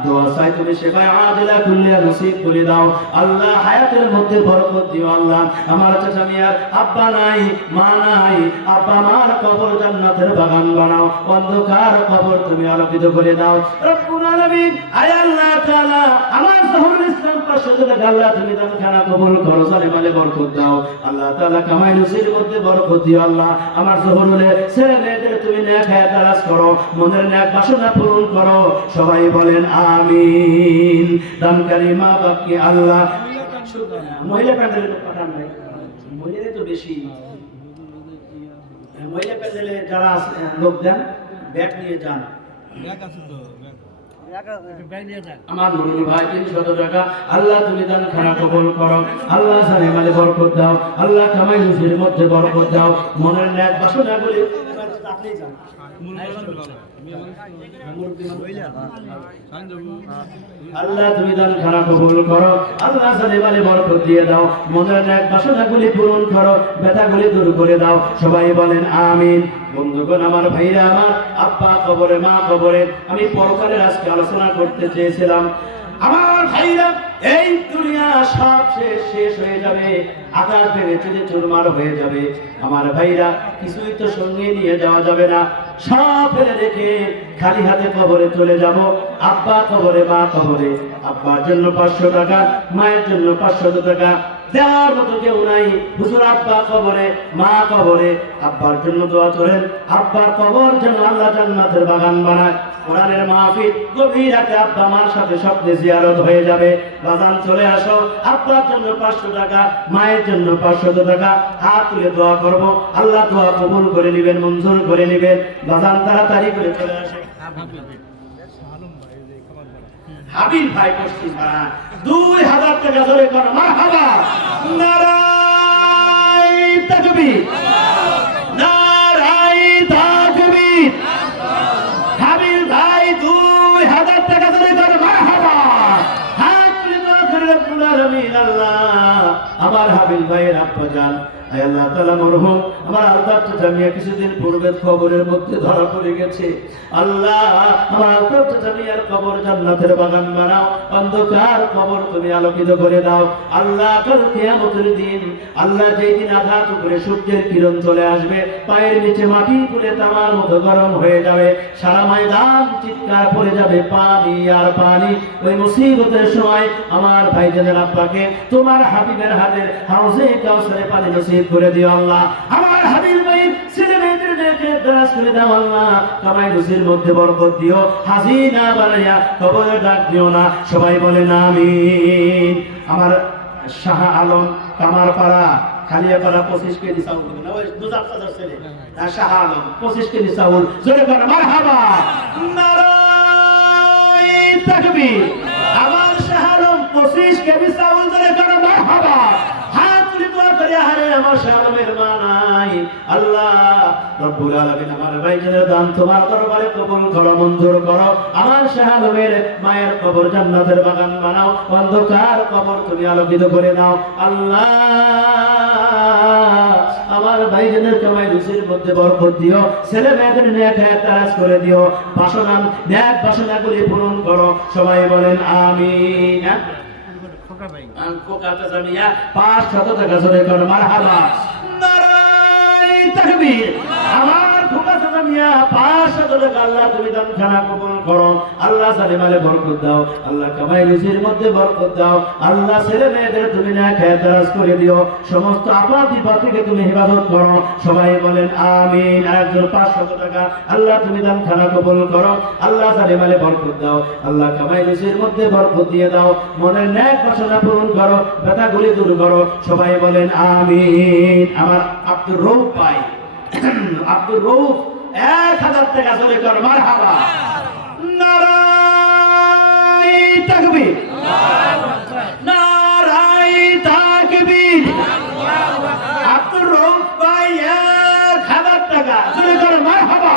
দোয়া চাই তুমি সেবায় আদিলা কুল্লিয়া নসিব করে দাও আল্লাহ হায়াতের মধ্যে বরকত দিও আল্লাহ আমার চাচা মিয়ার আব্বা নাই মা নাই আব্বা মার কবর জান্নাতের বাগান বানাও অন্ধকার কবর তুমি আলোকিত করে দাও রব্বুল আলামিন আয় আল্লাহ তাআলা আমার জহুরুল ইসলাম 500 টাকা আল্লাহ তুমি দান খানা কবুল করো জানে মালে বরকত দাও আল্লাহ তাআলা কামাই রুজির মধ্যে বরকত দিও আল্লাহ আমার জহুরুলের ছেলে মেয়েদের তুমি নেক হায়াত দারাজ করো মনের নেক বাসনা পূরণ করো সবাই বলেন আমিন দানকারী মা বাপকে আল্লাহ মহিলা প্যান্ডেলের পাঠান নাই মহিলাদের তো বেশি মহিলা প্যান্ডেলে যারা লোক দেন ব্যাগ নিয়ে যান ব্যাগ আছে তো আমার মুরুল ভাই 300 টাকা আল্লাহ তুমি দান খানা কবুল করো আল্লাহ জানে মালে বরকত দাও আল্লাহ কামাই রুজির মধ্যে বরকত দাও মনের নেক বাসনাগুলি আপনি যান আল্লাহ তুমি দান খানা কবুল করো আল্লাহ জানে মালে বরকত দিয়ে দাও মনের নেক বাসনাগুলি পূরণ করো ব্যথাগুলি দূর করে দাও সবাই বলেন আমিন বন্ধুগণ আমার ভাইরা আমার আব্বা কবরে মা কবরে আমি পরকালের আজকে আলোচনা করতে চেয়েছিলাম আমার ভাইরা এই দুনিয়া সব শেষ হয়ে যাবে আকাশ ভেঙে চলে চুরমার হয়ে যাবে আমার ভাইরা কিছুই তো সঙ্গে নিয়ে যাওয়া যাবে না সব ফেলে রেখে খালি হাতে কবরে চলে যাব আব্বা কবরে মা কবরে আব্বার জন্য 500 টাকা মায়ের জন্য 500 টাকা দেওয়ার মতো কেউ নাই হুজুর আব্বা কবরে মা কবরে আব্বার জন্য দোয়া করেন আব্বার কবর যেন আল্লাহ জান্নাতের বাগান বানায় কোরআনের মাহফিল গভীর রাতে আব্বা মার সাথে স্বপ্নে জিয়ারত হয়ে যাবে বাজান চলে আসো আব্বার জন্য 500 টাকা মায়ের জন্য 500 টাকা হাত তুলে দোয়া করব আল্লাহ দোয়া কবুল করে নেবেন মঞ্জুর করে নেবেন বাজান তাড়াতাড়ি করে চলে আসে হাবিব ভাই পশ্চিম পাড়া 2000 টাকা জোরে কর মারহাবা নারাই তাকবীর নারাই তাকবীর হাবিব ভাই 2000 টাকা জোরে কর মারহাবা হাত তুলে দোয়া করে রব্বুল আলামিন আল্লাহ আমার হাবিব ভাইয়ের আব্বা জান আয় আল্লাহ তাআলা মরহুম আমার আলতাফ চাচা মিয়া কিছুদিন পূর্বে কবরের মধ্যে ধরা পড়ে গেছে আল্লাহ আমার আলতাফ চাচা মিয়ার কবর জান্নাতের বাগান বানাও অন্ধকার কবর তুমি আলোকিত করে দাও আল্লাহ কাল কিয়ামতের দিন আল্লাহ যেই দিন আঘাত করে সূর্যের কিরণ চলে আসবে পায়ের নিচে মাটি তুলে তামার মতো গরম হয়ে যাবে সারা ময়দান চিৎকার পড়ে যাবে পানি আর পানি ওই মুসিবতের সময় আমার ভাইজানের আব্বাকে তোমার হাবিবের হাতের হাউজে কাউসারে পানি নসিব করে দিও আল্লাহ আমার হাবিব ভাইয়ের ছেলে মেয়েদেরকে দারাজ করে দাও আল্লাহ কামাই রুজির মধ্যে বরকত দিও হাজিনা বানায়া কবরে ডাক দিও না সবাই বলেন আমিন আমার শাহ আলম কামারপাড়া খালিয়াপাড়া 25 কেজি চাউল দিবেন না ওই দুজার চাচার ছেলে শাহ আলম 25 কেজি চাউল জোরে করে মারহাবা নারাই তাকবীর আমার শাহ আলম 25 কেজি চাউল জোরে করে মারহাবা হাত তুলে দোয়া করে আরে আমার শাহ আলমের মা নাই আল্লাহ রব্বুল আলামিন আমার ভাইজানের দান তোমার দরবারে কবুল করো, মঞ্জুর করো। আমার শাহ আলমের মায়ের কবর জান্নাতের বাগান বানাও, অন্ধকার কবর তুমি আলোকিত করে নাও আল্লাহ। আমার ভাইজানের কামাই রুজির মধ্যে বরকত দিও, ছেলে মেয়েদের নেক হায়াত দারাজ করে দিও, বাসনা নেক বাসনাগুলি পূরণ করো। সবাই বলেন আমিন। খোকা চাচা মিয়া 500 টাকা জোরে কর মারহাবা। নারায়ে তাকবীর। আমার খোকা চাচা মিয়া 500 টাকা আল্লাহ তুমি দান খানা কবুল করো। আল্লাহ সালিমালে বরকত দাও, আল্লাহ কামাই রুজির মধ্যে বরকত দাও, আল্লাহ ছেলে মেয়েদের তুমি নেক হায়াত দারাজ করে দিও, সমস্ত আপদ বিপদ থেকে তুমি হেফাজত করো। সবাই বলেন আমিন। আরেকজন 500 টাকা আল্লাহ তুমি দান খানা কবুল করো, আল্লাহ সালিমালে বরকত দাও, আল্লাহ কামাই রুজির মধ্যে বরকত দিয়ে দাও, মনের নেক বাসনা পূরণ করো, ব্যথাগুলি দূর করো। সবাই বলেন আমিন। আমার আব্দুর রৌফ ভাই, আব্দুর রৌফ 1000 টাকা জোরে কর মারহাবা। নারায়ে তাকবীর, নারায়ে তাকবীর। আব্দুর রৌফ ভাই 1000 টাকা জোরে কর মারহাবা।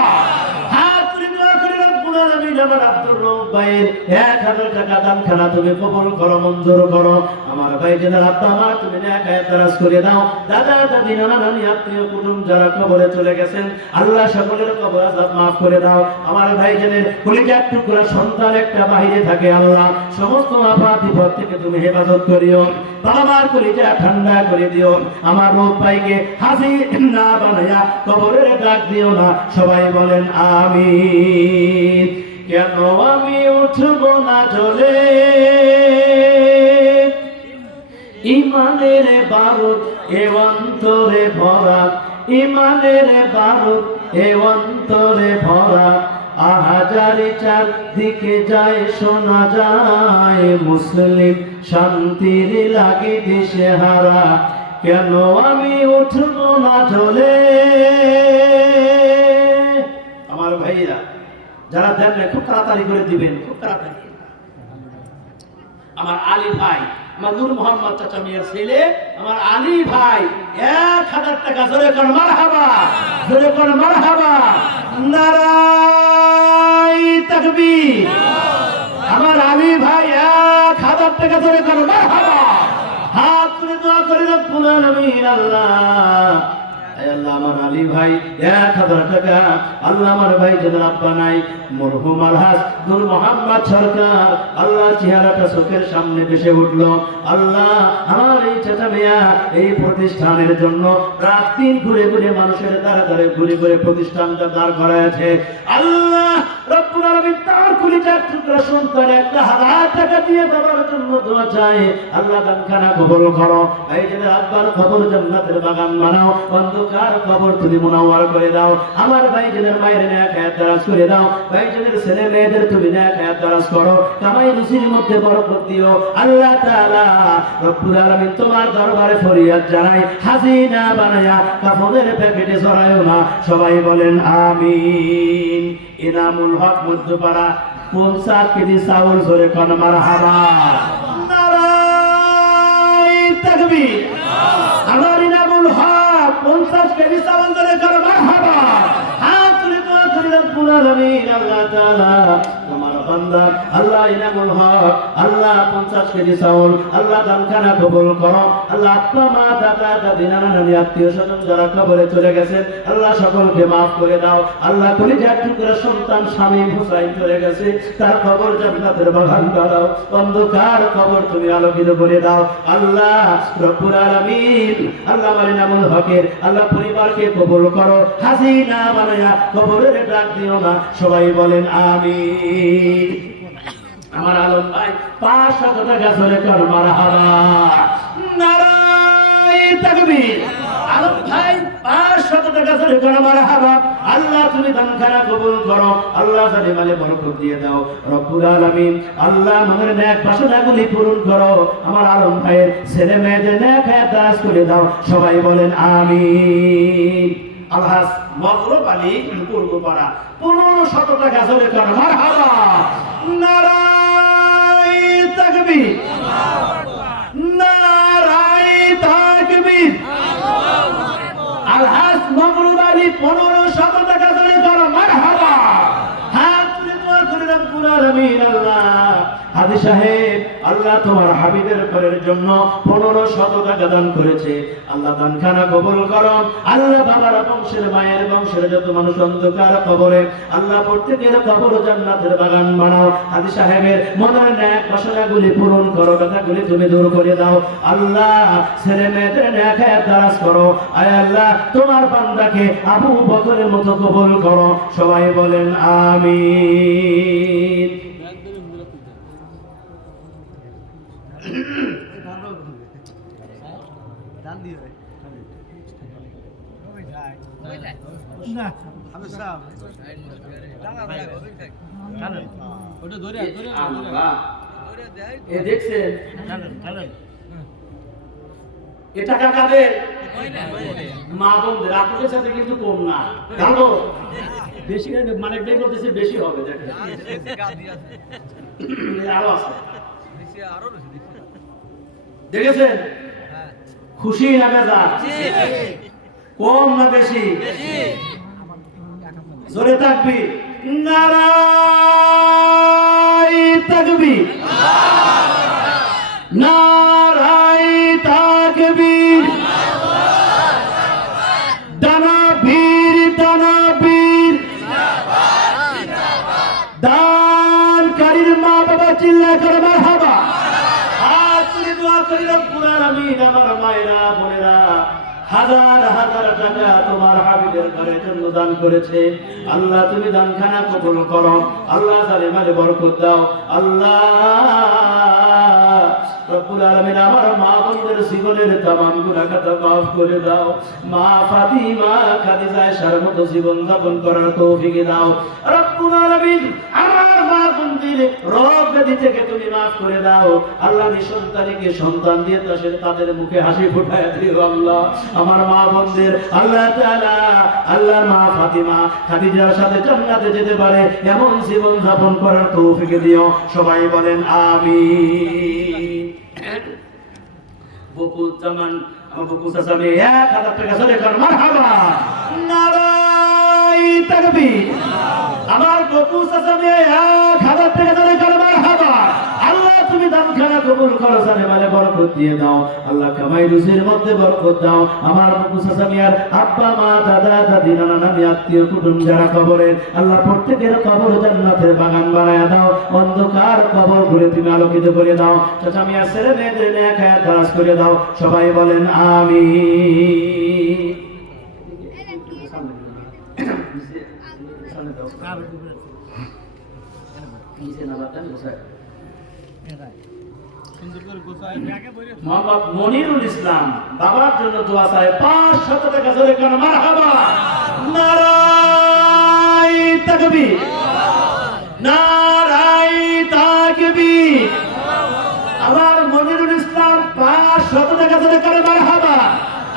হাত তুলে দোয়া করে রব্বুল আলামিন আমার আব্দুর রৌফ ভাইয়ের 1000 টাকা দান খানা তুমি কবুল করো, মঞ্জুর করো। আমার ভাই যারা আব্বা মা তুমি নেক হায়াত দারাজ করে দাও, দাদা দাদি নানা নানি আত্মীয় কুটুম যারা কবরে চলে গেছেন আল্লাহ সকলের কবর আযাব maaf করে দাও। আমার ভাই জানের কলিজার টুকরা সন্তান একটা বাইরে থাকে আল্লাহ সমস্ত আফাত বিপদ থেকে তুমি হেফাজত করিও, বাবা মার কলিজা ঠান্ডা করে দিও। আমার রূপ ভাইকে হাসি না বানায়া কবরের ডাক দিও না। সবাই বলেন আমিন। কেন আমি উঠব না জ্বলে ইমানের বারুদ এ অন্তরে ভরা, ইমানের বারুদ এ অন্তরে ভরা, আহাজারি চারদিকে যায় শোনা যায়, মুসলিম শান্তির লাগি দিশেহারা। কেন আমি উঠব না জ্বলে। আমার ভাইরা যারা দেন খুব তাড়াতাড়ি করে দিবেন, খুব তাড়াতাড়ি। আমার আলী ভাই, আমার নূর মোহাম্মদ চাচা মিয়ার ছেলে আমার আলী ভাই 1000 টাকা জোরে কর মারহাবা, জোরে কর মারহাবা। নারায়ে তাকবীর। আমার আলী ভাই 1000 টাকা জোরে কর মারহাবা। হাত তুলে দোয়া করে রব্বুল আলামিন আল্লাহ, আল্লাহ আমার আলী ভাই 1000 টাকা আল্লাহ আমার ভাই যাদের আব্বা নাই মরহুম আলহাজ নূর মোহাম্মদ সরকার আল্লাহ চেহারাটা চোখের সামনে ভেসে উঠলো। আল্লাহ আমার এই চাচা মিয়া এই প্রতিষ্ঠানের জন্য রাত দিন ঘুরে ঘুরে মানুষের দ্বারা দ্বারে ঘুরে ঘুরে প্রতিষ্ঠানটা দাঁড় করাইছে। আল্লাহ রব্বুল আলামিন তার কলিজার টুকরা সন্তান 1000 টাকা দিয়ে বাবার জন্য দোয়া চায়, আল্লাহ দানখানা কবুল করো। এই যে আব্বার কবর জান্নাতের বাগান বানাও, অন্ধকার কবর তুমি মুনাওয়ার করে দাও। আমার ভাইজানের মায়ের নেক হায়াত দারাজ করে দাও, ভাইজানের ছেলে মেয়েদের তুমি নেক হায়াত দারাজ করো, কামাই রুজির মধ্যে বরকত দিও। আল্লাহ তাআলা রব্বুল আলামিন তোমার দরবারে ফরিয়াদ জানাই, হাজিনা বানায়া কাফনের প্যাকেটে ছড়ায়ও না। সবাই বলেন আমিন। ইনামুল হক মধ্যপাড়া 50 কেজি চাউল জোরে কোন মারহাবা। নারায়ে তাকবীর। আমার ইনামুল হক 50 কেজি চাউল জোরে কোন মারহাবা। হাত তুলে দোয়া করি রব্বুল আলামিন আল্লাহ তাআলা তোমার বান্দা আল্লাহ ইনামুল হক আল্লাহ 50 কেজি চাউল আল্লাহ দানখানা কবুল করো। আল্লাহ আপনা মা দাদা দাদি নানা নানি আত্মীয় স্বজন যারা কবরে চলে গেছেন আল্লাহ সকলকে maaf করে দাও। আল্লাহ কলিজার টুকরা সন্তান স্বামী হুসাইন চলে গেছে, তার কবর জান্নাতের বাগান বানাও, অন্ধকার কবর তুমি আলোকিত করে দাও। আল্লাহ রব্বুল আলামিন আল্লাহ আমার ইনামুল হকের আল্লাহ পরিবারকে কবুল করো, হাজিনা বানায়া কবরের ডাক দিও না। সবাই বলেন আমিন। আমার আলম ভাই 500 টাকা জোরে কর মারহাবা। নারায়ে তাকবীর। আলম ভাই 500 টাকা জোরে কর মারহাবা। আল্লাহ তুমি দানখানা কবুল করো, আল্লাহ জানে মালে বরকত দিয়ে দাও রব্বুল আলামিন। আল্লাহ আমাদের নেক বাসনাগুলি পূরণ করো, আমার আলম ভাইয়ের ছেলে মেয়েদের নেক হায়াত দারাজ করে দাও। সবাই বলেন আমিন। আলহাজ মগরব আলী পূর্বপাড়া 1500 টাকা জোরে কর মারহাবা। নারায়ে তাকবীর। নারায়ে তাকবীর। আলহাজ মগরব আলী 1500 হাদি সাহেব আল্লাহ তোমার হাবিবের ঘরের জন্য 1500 টাকা দান করেছে। আল্লাহ দানখানা কবুল করো। আল্লাহ বাবার বংশের মায়ের বংশের যত মানুষ অন্ধকার কবরে, আল্লাহ প্রত্যেকের কবর জান্নাতের বাগান বানাও। হাদি সাহেবের মনের ন্যাক বাসনাগুলি পূরণ করো, ব্যথাগুলি তুমি দূর করে দাও। আল্লাহ ছেলে মেয়েদের ন্যাক হায়াত দারাজ করো। আয় আল্লাহ তোমার বান্দাকে আবু বকরের মতো কবুল করো। সবাই বলেন আমিন। এ দেখছেন এ টাকা কাদের? মা বোনদের। আপনাদের সাথে কিন্তু কম না, জানো বেশি, মানে বের করতেছে বেশি হবে। দেখেন আরো আছে, দেখেছেন? খুশি না বেজার? কম না বেশি? জোরে তাকবীর, নারায়ে তাকবীর, নারায়ে তাকবীর, দানাবীর দানাবীর, দানকারীর মা বাবা চিল্লা করে মারহাবা। আর তুমি দোয়া করি রব্বুল আলামিন, আমার মায়েরা বোনেরা হাজার হাজার টাকা তোমার হাবিবের ঘরের জন্য দান করেছে। আল্লাহ তুমি দানখানা কবুল করো। আল্লাহ জালেমালে বরকত দাও। আল্লাহ রব্বুল আলামিন আমার মা বোনদের জীবনের তামাম গুনাহ খাতা মাফ করে দাও। মা ফাতিমা খাদিজা আয়েশার মতো জীবন যাপন করার তৌফিক দাও রব্বুল আলামিন। আমার মা বোনদের রোগ ব্যাধি থেকে তুমি মাফ করে দাও। আল্লাহ নিঃসন্তানকে সন্তান দিয়ে তাদের মুখে হাসি ফুটায় দিও। আল্লাহ আমার মা বোনদের আল্লাহ তাআলা, আল্লাহ মা ফাতিমা খাদিজার সাথে জান্নাতে যেতে পারে এমন জীবন যাপন করার তৌফিক দিও। সবাই বলেন আমিন। বকু জামান বকু সাসামে 1000 টাকা চলে কর মারহাবা। নারায়ে তাকবীর। আমার বকু সাসামে 1000 টাকা চলে কর মারহাবা। আল্লাহ তুমি দানখানা কবুল করো, জানে মানে বরকত দিয়ে দাও। আল্লাহ কামাই রুজির মধ্যে বরকত দাও। আমার বকু সাসামিয়ার আব্বা মা দাদা দাদি নানা নানি আত্মীয় কুটুম যারা কবরে, আল্লাহ প্রত্যেকের কবর জান্নাতের বাগান বানায়া দাও। অন্ধকার কবর ঘুরে তুমি আলোকিত করে দাও। চাচা মিয়ার ছেলে মেয়েদের নেক হায়াত দারাজ করে দাও। সবাই বলেন আমিন। মোহাম্মদ মনিরুল ইসলাম বাবার জন্য দোয়া চায় 500 টাকা জোরে করে মারহাবা। নারায়ে তাকবীর, নারায়ে তাকবীর। আমার মনিরুল ইসলাম 500 টাকা জোরে করে মারহাবা।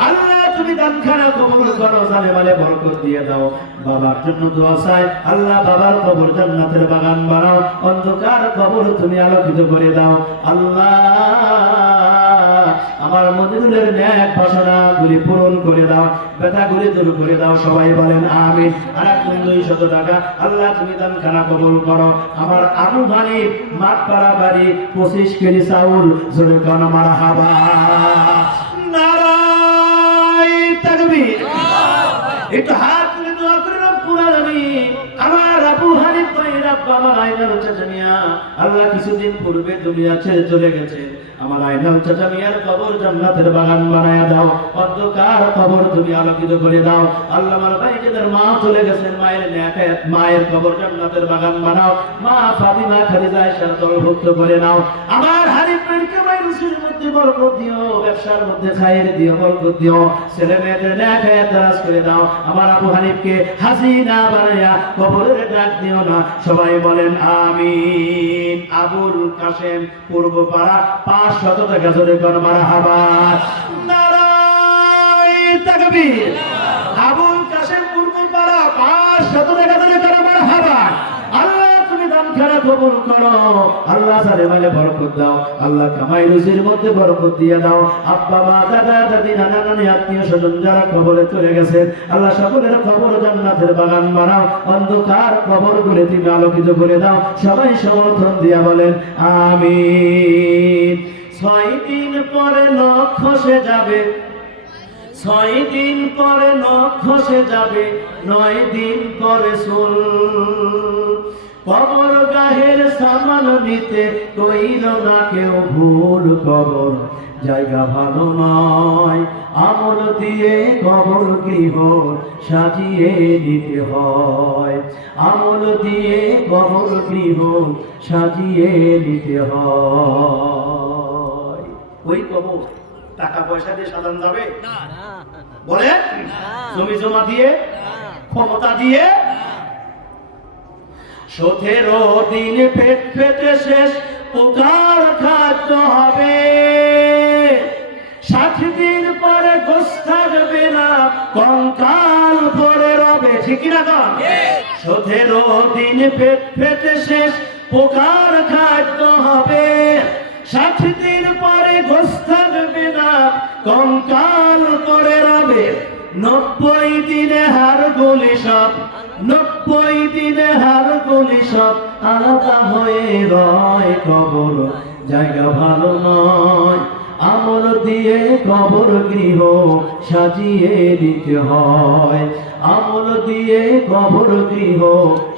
আল্লাহ তুমি দানখানা কবুল করো, জানে মানে বরকত দিয়ে দাও। বাবার জন্য দোয়া চাই, আল্লাহ বাবার কবর জান্নাতের বাগান বানাও। অন্ধকার কবর তুমি আলোকিত করে দাও। আল্লাহ আমার মনিরুলের নেক বাসনাগুলি পূরণ করে দাও, ব্যথাগুলি দূর করে দাও। সবাই বলেন আমিন। আর একজন 200 টাকা আল্লাহ তুমি দানখানা কবুল করো। আমার আনুমানিক মাঠপাড়া বাড়ি 25 কেজি চাউল জোরে কানা মারহাবা। নারায়ে তাকবীর। একটু হাত তুলে দোয়া করে রব্বুল আলামিন। আমার আবু হানিফ ভাইয়ের আব্বা আমার আইনাল চাচা মিয়া আল্লাহ কিছুদিন পূর্বে দুনিয়া ছেড়ে চলে গেছে। আমার আইনাল চাচা মিয়ার কবর জান্নাতের বাগান বানায়া দাও। অন্ধকার কবর তুমি আলোকিত করে দাও। আল্লাহ আমার ভাইদের মা চলে গেছেন, মায়ের নেক হায়াত, মায়ের কবর জান্নাতের বাগান বানাও। মা ফাতিমা খাদিজা আয়েশার দলভুক্ত করে নাও। আমার হানিফ ভাইয়ের কামাই রুজির মধ্যে বরকত দিও, ব্যবসার মধ্যে খায়ের দিও, বরকত দিও। ছেলে মেয়েদের নেক হায়াত দারাজ করে দাও। আমার আবু হানিফকে হাসিনা বানায়া কবরের ডাক দিও না। সবাই বলেন আমিন। আবুল কাসেম পূর্বপাড়া 500 টাকা জোরে কর মারহাবা। নারায়ে তাকবীর। আবুল কাসেম পূর্বপাড়া 500 টাকা জোরে কর মারহাবা। আল্লাহ তুমি দানখানা কবুল করো। আল্লাহ সালে মালে বরকত দাও। আল্লাহ কামাই রুজির মধ্যে বরকত দিয়ে দাও। আব্বা মা দাদা দাদি নানা নানি আত্মীয় স্বজন যারা কবরে চলে গেছে, আল্লাহ সকলের কবর জান্নাতের বাগান বানাও। অন্ধকার কবরগুলো তুমি আলোকিত করে দাও। সবাই সমর্থন দিয়া বলেন আমিন। 6 দিন পরে নখ খসে যাবে, 6 দিন পরে নখ খসে যাবে, 9 দিন পরে চুল। কবর গাহের সামান নিতে কইল না কেউ ভুল। কবর জায়গা ভালো নয়, আমল দিয়ে কবর গৃহ সাজিয়ে নিতে হয়। আমল দিয়ে কবর গৃহ সাজিয়ে নিতে হয়। ওই কবর টাকা পয়সা দিয়ে সাজানো যাবে? বলে জমি জমা দিয়ে, ক্ষমতা দিয়ে? 17 দিন পেট ফেটে শেষ পোকার খাদ্য হবে। 60 দিন পরে গোশ থাকবে না, কঙ্কাল পড়ে রবে। ঠিক না গান? 17 দিন পেট ফেটে শেষ পোকার খাদ্য হবে। 60 দিন পরে গোশ থাকবে না, কঙ্কাল পড়ে রবে। 90 দিনে হাড়গুলি সব, 90 দিনে হাড়গুলি সব আলাদা হয়ে রয়। কবর জায়গা ভালো নয়, আমল দিয়ে কবর গৃহ সাজিয়ে দিতে হয়। আমল দিয়ে কবর গৃহ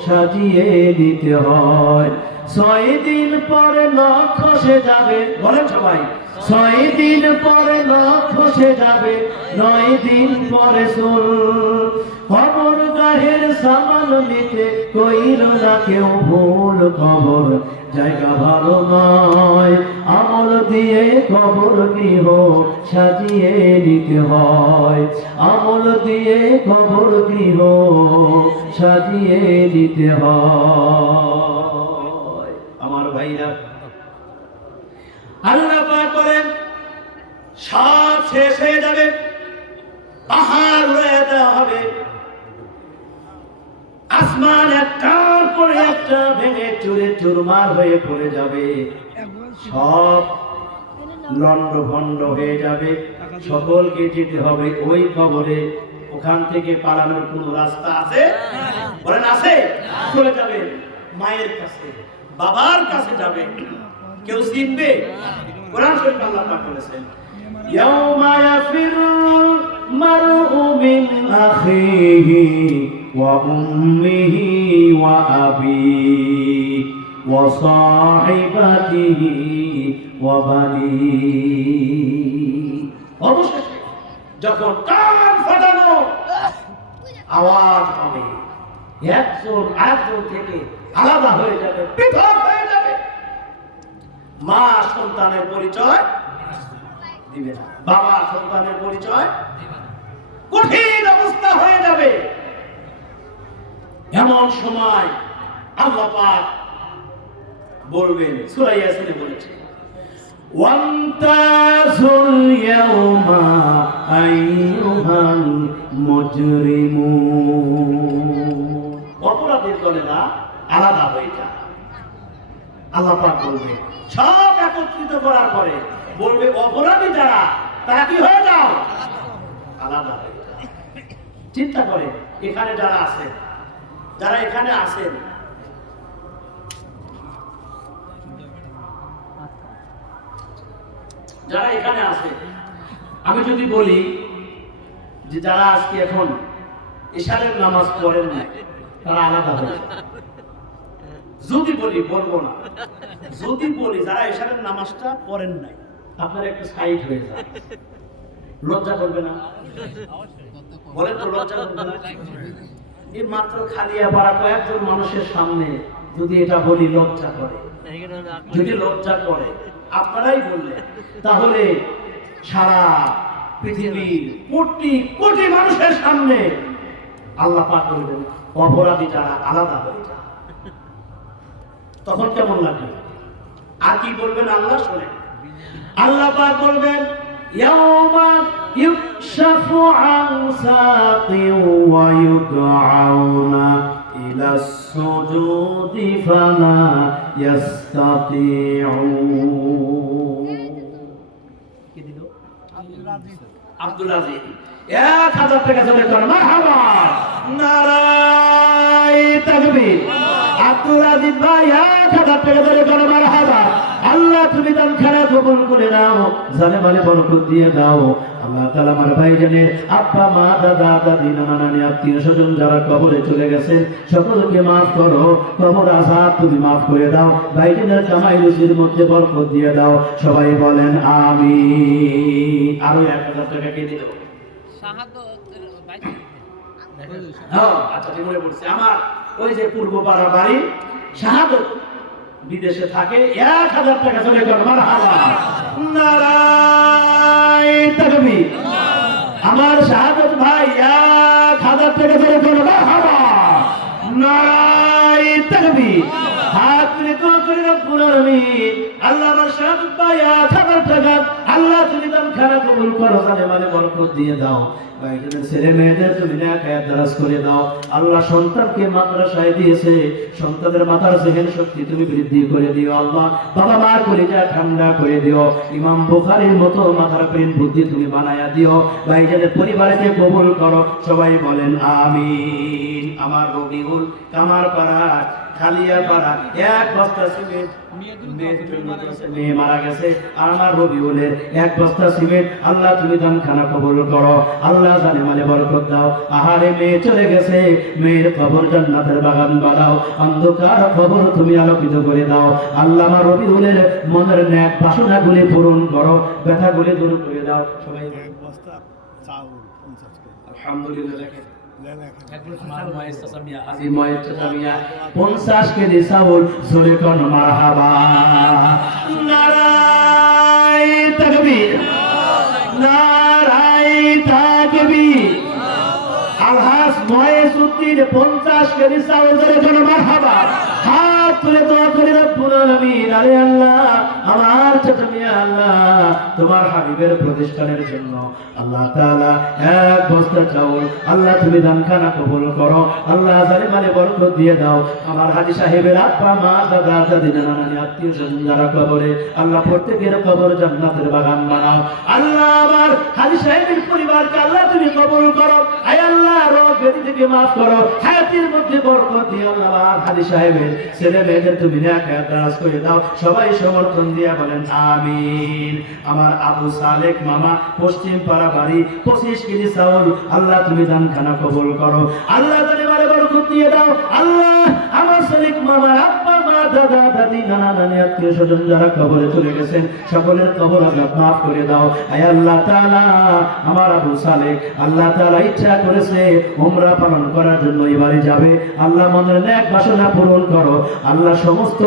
সাজিয়ে দিতে হয়। 6 দিন পরে নখ খসে যাবে, বলেন সবাই। 6 দিন পরে নখ খসে যাবে, 9 দিন পরে চুল। কবর গাহের সামান নিতে কইল না কেউ ভুল। কবর জায়গা ভালো নয়, আমল দিয়ে কবর গৃহ সাজিয়ে নিতে হয়। আমল দিয়ে কবর গৃহ সাজিয়ে নিতে হয়। আমার ভাইরা, আল্লাহ পাক বলেন সব শেষ হয়ে যাবে, পাহাড় উড়ে দেওয়া হবে, আসমান একটার পরে একটা ভেঙে চুরে চুরমার হয়ে পড়ে যাবে, সব লন্ডভন্ড হয়ে যাবে। সকলকে যেতে হবে ওই কবরে। ওখান থেকে পালানোর কোনো রাস্তা আছে? বলেন আছে? চলে যাবে মায়ের কাছে, বাবার কাছে যাবে। কেউ চিনবে? কোরআন শরীফ আল্লাহ পাক বলেছেন ইয়াউমা ইয়াফিরুল মারউ মিন আখিহি ওয়া উম্মিহি ওয়া আবিহি ওয়া সাহিবাতিহি ওয়া বানিহি। অবশেষে যখন কান ফাটানো আওয়াজ হবে, একজন আরেকজন থেকে আলাদা হয়ে যাবে, পৃথক হয়ে যাবে। মা সন্তানের পরিচয় দিবে না, বাবা সন্তানের পরিচয় দিবে না। কঠিন অবস্থা হয়ে যাবে। এমন সময় আল্লাহ পাক বলবেন, সূরা ইয়াসিনে বলেছে ওয়ান্তাজুল ইয়াউমা আইয়ুহাল মুজরিমুন। অপরাধীর দলেরা আলাদা হয়ে যায়। আল্লাহ পাক বলবে, সব একত্রিত করার পরে বলবে অপরাধী যারা, তারা কি হয়ে যাও? আলাদা হয়ে যাও। চিন্তা করে এখানে যারা আছেন, যারা এখানে আছেন, যারা এখানে আছে, আমি যদি বলি যে যারা আজকে এখন ইশারের নামাজ পড়েন না, তারা আলাদা হয়ে যায়। যদি বলি, বলবো না, যদি বলি যারা ইশারের নামাজটা পড়েন নাই, আপনার একটা সাইড হয়ে যায়, লজ্জা করবে না? বলেন তো, লজ্জা করবে না? এই মাত্র খালিয়া পাড়া কয়েকজন মানুষের সামনে যদি এটা বলি, লজ্জা করে। যদি লজ্জা করে, আপনারাই বললেন, তাহলে সারা পৃথিবীর কোটি কোটি মানুষের সামনে আল্লাহ পাক বলবেন অপরাধী যারা আলাদা হয়ে যায়। তখন কেমন লাগবে? আর কি বলবেন আল্লাহ? শোনেন, আল্লাহ পাক বলবেন ইয়াউমা ইউকশাফু আন সাকিন ওয়া ইউদআউনা إلى السجود فلا يستطيعون আব্দুল আজিজ 1000 টাকা জোরে করো মারহাবা নারায়ে তাকবীর আব্দুল আজিজ ভাই 1000 টাকা জোরে করো মারহাবা আল্লাহ তুমি দান খানা কবুল করে নাও জানে বরকত দিয়ে দাও আল্লাহ তাআলা আমার ভাইজানের আব্বা মা দাদা দাদি নানা নানি আত্মীয় স্বজন যারা কবরে চলে গেছে সকলকে maaf করো কবর আযাব তুমি maaf করে দাও ভাইজানের কামাই রুজির মধ্যে বরকত দিয়ে দাও সবাই বলেন আমিন আরো 1000 টাকা কে দিল হ্যাঁ আচ্ছা ঠিক মনে পড়ছে আমার ওই যে পূর্ব পাড়া বাড়ি শাহাদত বিদেশে থাকে 1000 টাকা চলে গেল মারহাবা নারায়ে তাকবীর আমার শাহাদত ভাই 1000 টাকা চলে গেল মারহাবা নারায়ে তাকবীর হাত তুলে দোয়া করে রব্বুল আলামিন আল্লাহ আমার শাহাদত ভাই 1000 টাকা আল্লাহ তুমি দান খানা কবুল করো জানে বরকত দিয়ে দাও ভাইদের ছেলে মেয়েদের তুমি নেকায়াত দারাজ করে দাও আল্লাহ সন্তানকে মাদ্রাসায় দিয়েছে সন্তানের মাথার জেহেন শক্তি তুমি বৃদ্ধি করে দিও আল্লাহ বাবা মার কলিজা ঠান্ডা করে দিও ইমাম বুখারীর মতো মাথার প্রেম বুদ্ধি তুমি বানায়া দিও ভাইদের পরিবারকে কবুল করো সবাই বলেন আমিন আমার রবিউল কামারপাড়া খালিয়াপাড়া এক বস্তা সিমেন্ট মেয়ে মারা গেছে আর আমার রবিউলের এক বস্তা সিমেন্ট আল্লাহ তুমি দান খানা কবুল করো আল্লাহ জানে মানে বরকত দাও আহারে মেয়ে চলে গেছে মেয়ের কবর জান্নাতের বাগান বানাও অন্ধকার কবর তুমি আলোকিত করে দাও আল্লাহ আমার রবিউলের মনের ন্যাক বাসনাগুলি পূরণ করো ব্যথাগুলি দূর করে দাও সবাই এক বস্তা চাউল 50 কেজি আলহামদুলিল্লাহ দেখেন দেন এক 50 কেজি চাউল জোরে কোন মারহাবা নারায়ে তাকবীর নারায়ে তাকবীর আলহাজ ময়েসউদ্দিন 50 কেজি চাউল জোরে কোন মারহাবা হাত তুলে দোয়া করি রব্বুল আলামিন আরে আল্লাহ আমার ছোট মিয়া আল্লাহ তোমার হাবিবের প্রতিষ্ঠানের জন্য আল্লাহ তাআলা এক বস্তা চাউল আল্লাহ তুমি দান খানা কবুল করো আল্লাহ জানে মানে বরকত দিয়ে দাও আমার হাজী সাহেবের আব্বা মা দাদা দাদি নানা নানি আত্মীয় স্বজন যারা কবরে আল্লাহ প্রত্যেকের কবর জান্নাতের বাগান বানাও আল্লাহ আমার হাজী সাহেবের পরিবারকে আল্লাহ তুমি কবুল করো আয় আল্লাহ রোগ ব্যাধি থেকে maaf করো হায়াতের মধ্যে বরকত দিও আল্লাহ আমার হাজী সাহেবের ছেলে মেয়েদের তুমি নেকায়াত দারাজ করে দাও সবাই সমর্থন দিয়া বলেন আমিন আমার আবু সালেক মামা পশ্চিম পাড়া বাড়ি 25 কেজি চাউল আল্লাহ তুমি দান খানা কবুল করো আল্লাহ জানে মানে বরকত দিয়ে দাও আল্লাহ আমার সালেক মামা আব্বা মা দাদা দাদি নানা নানি আত্মীয় স্বজন যারা কবরে চলে গেছেন সকলের কবর আযাব maaf করে দাও আয় আল্লাহ তাআলা আমার আবু সালেক আল্লাহ তাআলা ইচ্ছা করেছে উমরা পালন করার জন্য এবারে যাবে আল্লাহ মনের নেক বাসনা পূরণ করো আল্লাহ সমস্ত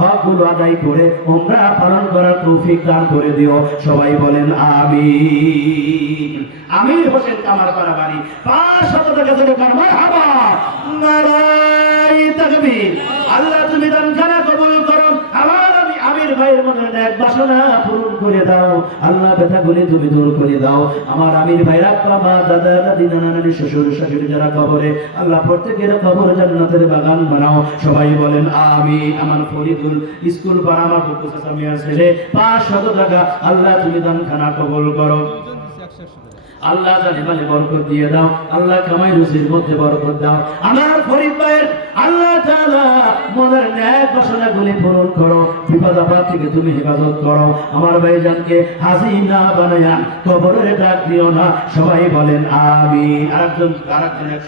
হকগুলো আদায় করে উমরা পালন করার তৌফিক দান করে দিও সবাই বলেন আমিন আমির হোসেন কামারপাড়া বাড়ি 500 টাকা জোরে কার মারহাবা নারায়ে তাকবীর আল্লাহ তুমি দান খানা কবুল করো আমার আমির ভাইয়ের মনে এক বাসনা পূরণ করে দাও আল্লাহ ব্যথাগুলি তুমি দূর করে দাও আমার আমির ভাইয়ের আব্বা মা দাদা দাদি নানা নানি শ্বশুর শাশুড়ি যারা কবরে আল্লাহ প্রত্যেকের কবর জান্নাতের বাগান বানাও সবাই বলেন আমিন আমার ফরিদুল স্কুল পাড়া আমার বুকু চাচা মিয়ার ছেলে 500 টাকা আল্লাহ তুমি দান খানা কবুল করো আল্লাহ জানে মানে বরকত দিয়ে দাও আল্লাহ কামাই রুজির মধ্যে বরকত দাও আমার ফরিদ ভাইয়ের আল্লাহ তাআলা মনের ন্যাক বাসনাগুলি পূরণ করো বিপদ আপদ থেকে তুমি হেফাজত করো আমার ভাইজানকে হাজি না বানায়া কবরে ডাক দিও না সবাই বলেন আমিন আরেকজন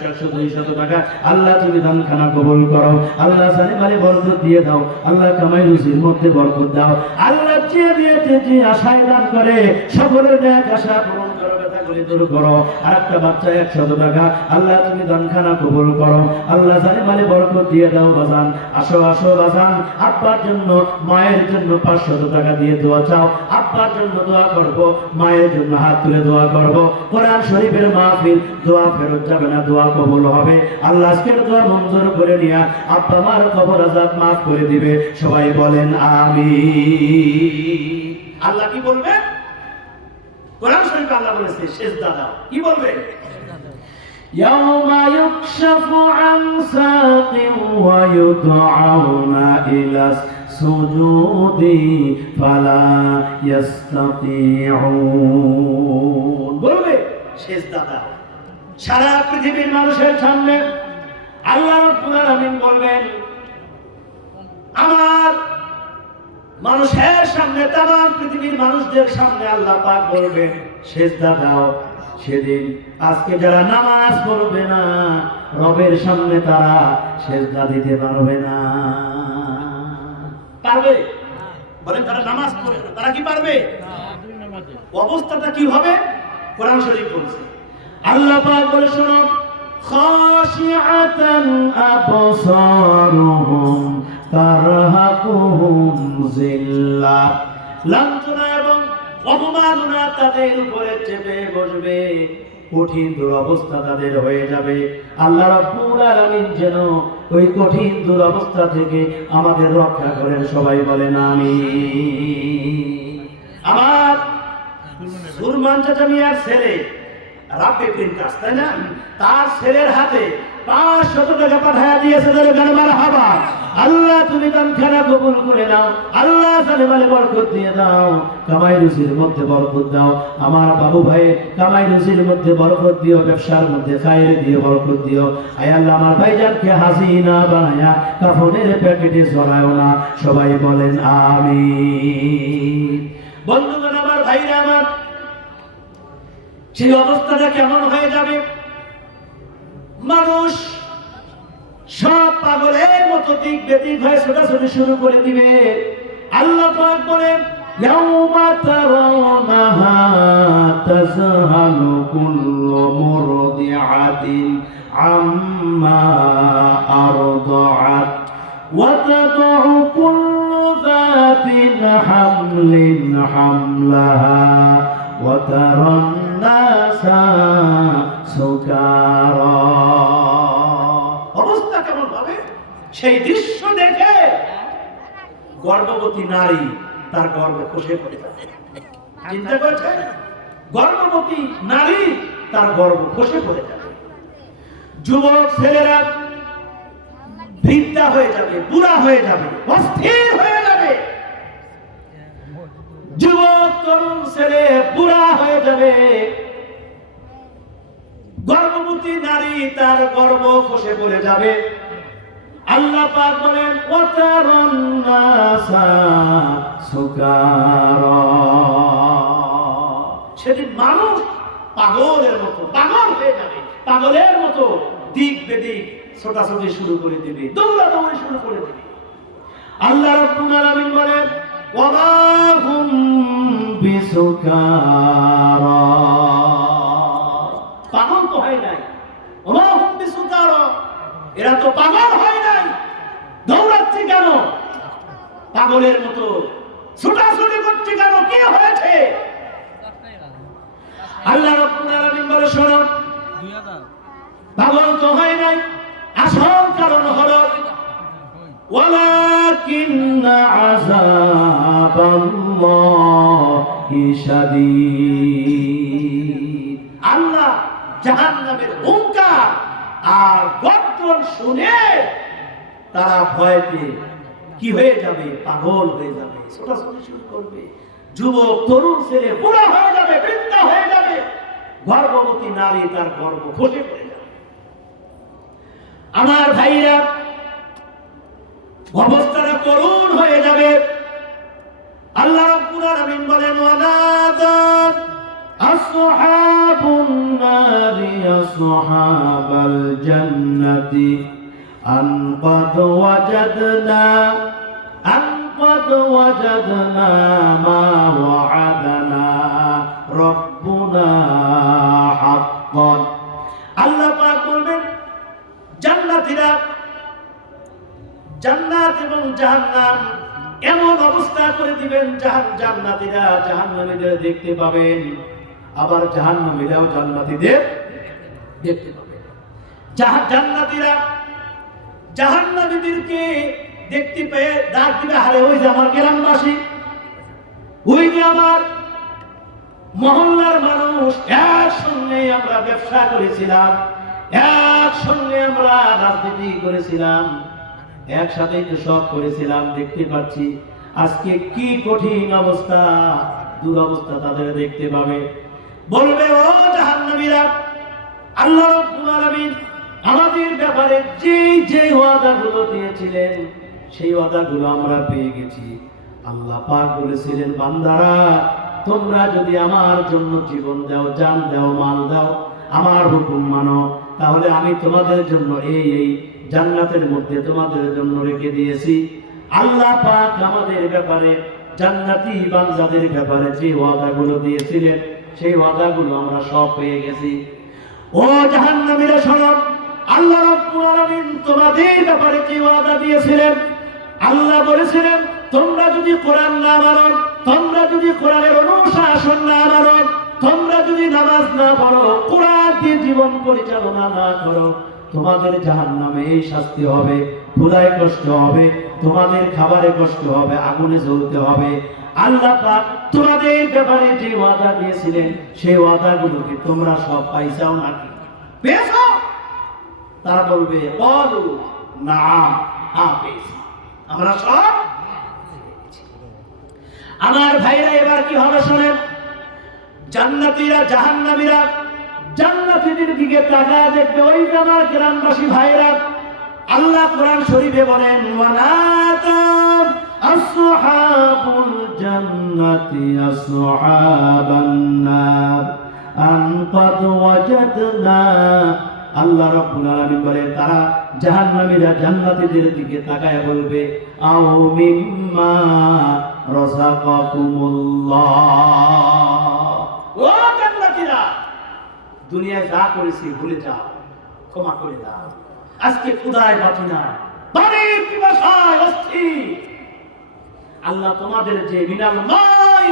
100 200 টাকা আল্লাহ তুমি দান খানা কবুল করো আল্লাহ জানে মানে বরকত দিয়ে দাও আল্লাহ কামাই রুজির মধ্যে বরকত দাও আল্লাহ যে দিয়েছে যে আশায় দান করে সকলের ন্যাক আশা পূরণ করো ব্যথাগুলি দূর করো আরেকটা বাচ্চা 100 টাকা আল্লাহ তুমি দান খানা কবুল করো আল্লাহ জানে মানে বরকত দিয়ে দাও বাজান আসো আসো বাজান আব্বার জন্য মায়ের জন্য 500 টাকা দিয়ে দোয়া চাও আব্বার জন্য দোয়া করব মায়ের জন্য হাত তুলে দোয়া করব কোরআন শরীফের মাহফিল দোয়া ফেরত যাবে না দোয়া কবুল হবে আল্লাহ আজকের দোয়া মঞ্জুর করে নিয়া আব্বা মার কবর আযাব maaf করে দিবে সবাই বলেন আমিন আল্লাহ কি বলবে কোরআন শরীফে আল্লাহ বলেছে সেজদা দাও কি বলবে يوم يكشف عن ساق ويدعون إلى السجود فلا يستطيعون বলবে সেজদা দাও সারা পৃথিবীর মানুষের সামনে আল্লাহ রাব্বুল আলামিন বলবেন আমার মানুষের সামনে তামাম পৃথিবীর মানুষদের সামনে আল্লাহ পাক বলবেন সেজদা দাও সেদিন আজকে যারা নামাজ পড়বে না রবের সামনে তারা সেজদা দিতে পারবে না পারবে বলেন তারা নামাজ পড়বে না তারা কি পারবে অবস্থাটা কি হবে কোরআন শরীফ বলছে আল্লাহ পাক বলে শোনো খাশিআতান আবসারুহুম তারহাকুহুম জিল্লাহ লাঞ্ছনা এবং অপমাননা তাদের উপরে চেপে বসবে কঠিন দুরবস্থা তাদের হয়ে যাবে আল্লাহ রাব্বুল আলামিন যেন ওই কঠিন দুরবস্থা থেকে আমাদের রক্ষা করেন সবাই বলেন আমিন আমার সুরমান চাচা মিয়ার ছেলে রাব্বি প্রিন্টাস তাই না তার ছেলের হাতে 500 টাকা পাঠিয়ে দিয়েছে ধরে মারহাবা আল্লাহ তুমি দান খানা কবুল করে নাও আল্লাহ সালেমালে বরকত দিয়ে দাও কামাই রুজির মধ্যে বরকত দাও আমার বাবু ভাই কামাই রুজির মধ্যে বরকত দিও ব্যবসার মধ্যে খায়ের দিও বরকত দিও আয় আল্লাহ আমার ভাইজানকে হাসিনা বানায়া কাফনের প্যাকেটে ঝরায়ও না সবাই বলেন আমিন বন্ধুগণ আমার ভাইরা আমার সেই অবস্থাটা কেমন হয়ে যাবে মানুষ সব পাগলের মতো দিক বেদিক হয়ে ছোটাছুটি শুরু করে দিবে আল্লাহ পাক বলেন ইয়াউমা তারাউনাহা তাযহালু কুল্লু মুরদিআতিন আম্মা আরদাআত ওয়া তাদউ কুল্লু যাতিন হামলিন হামলাহা ওয়া তারান নাসা সুকারা অবস্থা কেমন হবে সেই দৃশ্য দেখে গর্ভবতী নারী তার গর্ভ খসে পড়ে যাবে চিন্তা করছেন গর্ভবতী নারী তার গর্ভ খসে পড়ে যাবে যুবক ছেলেরা বৃদ্ধা হয়ে যাবে বুড়া হয়ে যাবে অস্থির হয়ে যাবে যুবক তরুণ ছেলে বুড়া হয়ে যাবে গর্ভবতী নারী তার গর্ভ খসে পড়ে যাবে আল্লাহ পাক বলেন ওয়াতারান নাসা সুকারা সেদিন মানুষ পাগলের মতো পাগল হয়ে যাবে পাগলের মতো দিক বেদিক ছোটাছুটি শুরু করে দিবে দৌড়াদৌড়ি শুরু করে দিবে আল্লাহ রাব্বুল আলামিন বলেন ওয়া মা হুম বিসুকারা পাগল তো হয় নাই ওয়া হুম বিসুকারা এরা তো পাগল হয় নাই দৌড়াচ্ছে কেন পাগলের মতো ছোটাছুটি করছে কেন কি হয়েছে আল্লাহ রাব্বুল আলামিন বলে শোনো 2000 পাগল তো হয় নাই আসল কারণ হলো ওয়ালাকিন্না আযাবাল্লাহি শাদীদ আল্লাহ জাহান্নামের হুঙ্কার আর গর্জন শুনে তারা ভয়তে কি হয়ে যাবে পাগল হয়ে যাবে ছোটাছুটি শুরু করবে যুবক তরুণ ছেলে বুড়া হয়ে যাবে বৃদ্ধা হয়ে যাবে গর্ভবতী নারী তার গর্ভ খসে পড়ে যাবে আমার ভাইরা অবস্থাটা করুণ হয়ে যাবে আল্লাহ রাব্বুল আলামিন বলেন ওয়ানাদাত আসহাবুন নারি আসহাবাল জান্নাতি আন قد وجدنا ما وعدنا ربنا حقا আল্লাহ পাক বলবেন জান্নাতীরা জান্নাত এবং জাহান্নাম এমন অবস্থা করে দিবেন জান্নাতীরা জাহান্নামীদের দেখতে পাবেন আবার জাহান্নামীরাও জান্নাতীদের দেখতে পাবেন জান্নাতীরা জাহান্নামীদেরকে দেখতে পেয়ে ডাক দিবে হারে ওই যে আমার গ্রামবাসী ওই যে আমার মহল্লার মানুষ একসঙ্গে আমরা ব্যবসা করেছিলাম একসঙ্গে আমরা রাজনীতি করেছিলাম, একসাথে তো সব করেছিলাম। দেখতে পাচ্ছি আজকে কি কঠিন অবস্থা, দুরবস্থা তাদের দেখতে পাবে। বলবে ও জাহান্নামীরা, আল্লাহ রাব্বুল আলামিন আমাদের ব্যাপারে যে ওয়াদাগুলো দিয়েছিলেন সেই ওয়াদাগুলো আমরা পেয়ে গেছি। আল্লাহ পাক বলেছিলেন, বান্দারা তোমরা যদি আমার জন্য জীবন দাও, জান দাও, মাল দাও, আমার হুকুম মানো, তাহলে আমি তোমাদের জন্য এই জান্নাতের মধ্যে তোমাদের জন্য রেখে দিয়েছি। আল্লাহ পাক আমাদের ব্যাপারে, জান্নাতি বান্দাদের ব্যাপারে যে ওয়াদাগুলো দিয়েছিলেন সেই ওয়াদাগুলো আমরা সব পেয়ে গেছি। ও জাহান্নামীরা শোনো, আল্লাহ রাব্বুল আলামিন তোমাদের ব্যাপারে যে ওয়াদা দিয়েছিলেন, আল্লাহ বলেছিলেন তোমরা যদি কোরআন না মানো, তোমরা যদি কোরআনের অনুশাসন না মানো, তোমরা যদি নামাজ না পড়ো, কোরআন দিয়ে জীবন পরিচালনা না করো, তোমাদের জাহান্নামে এই শাস্তি হবে, ক্ষুধায় কষ্ট হবে, তোমাদের খাবারে কষ্ট হবে, আগুনে জ্বলতে হবে। আল্লাহ পাক তোমাদের ব্যাপারে যে ওয়াদা দিয়েছিলেন সেই ওয়াদাগুলোকে তোমরা সব পাইছাও নাকি? পেয়েছো? তারা বলবে ক্বালু নাআম, হ্যাঁ পেয়েছি, আমরা সব। আমার ভাইরা এবার কি হবে শোনেন। জান্নাতীরা জাহান্নামীরা জান্নাতীদের দিকে তাকায় দেখবে, ওই যে আমার গ্রামবাসী ভাইরা, আল্লাহ কোরআন শরীফে বলেন, ওয়ানাতা আসহাবুল জান্নাতি আসহাবান নার আন ক্বাদ ওয়াজাদনা। আল্লাহ রাব্বুল আলামিন বলেন, তারা জাহান্নামীরা জান্নাতীদের দিকে তাকায় বলবে, আও মিম্মা রাযাকাকুমুল্লাহ। ও জান্নাতীরা, দুনিয়ায় যা করেছি ভুলে যাও, ক্ষমা করে দাও। আজকে ক্ষুধায় বাঁচি না, পানির পিপাসায় অস্থির। আল্লাহ তোমাদের যে মিনাল মাই,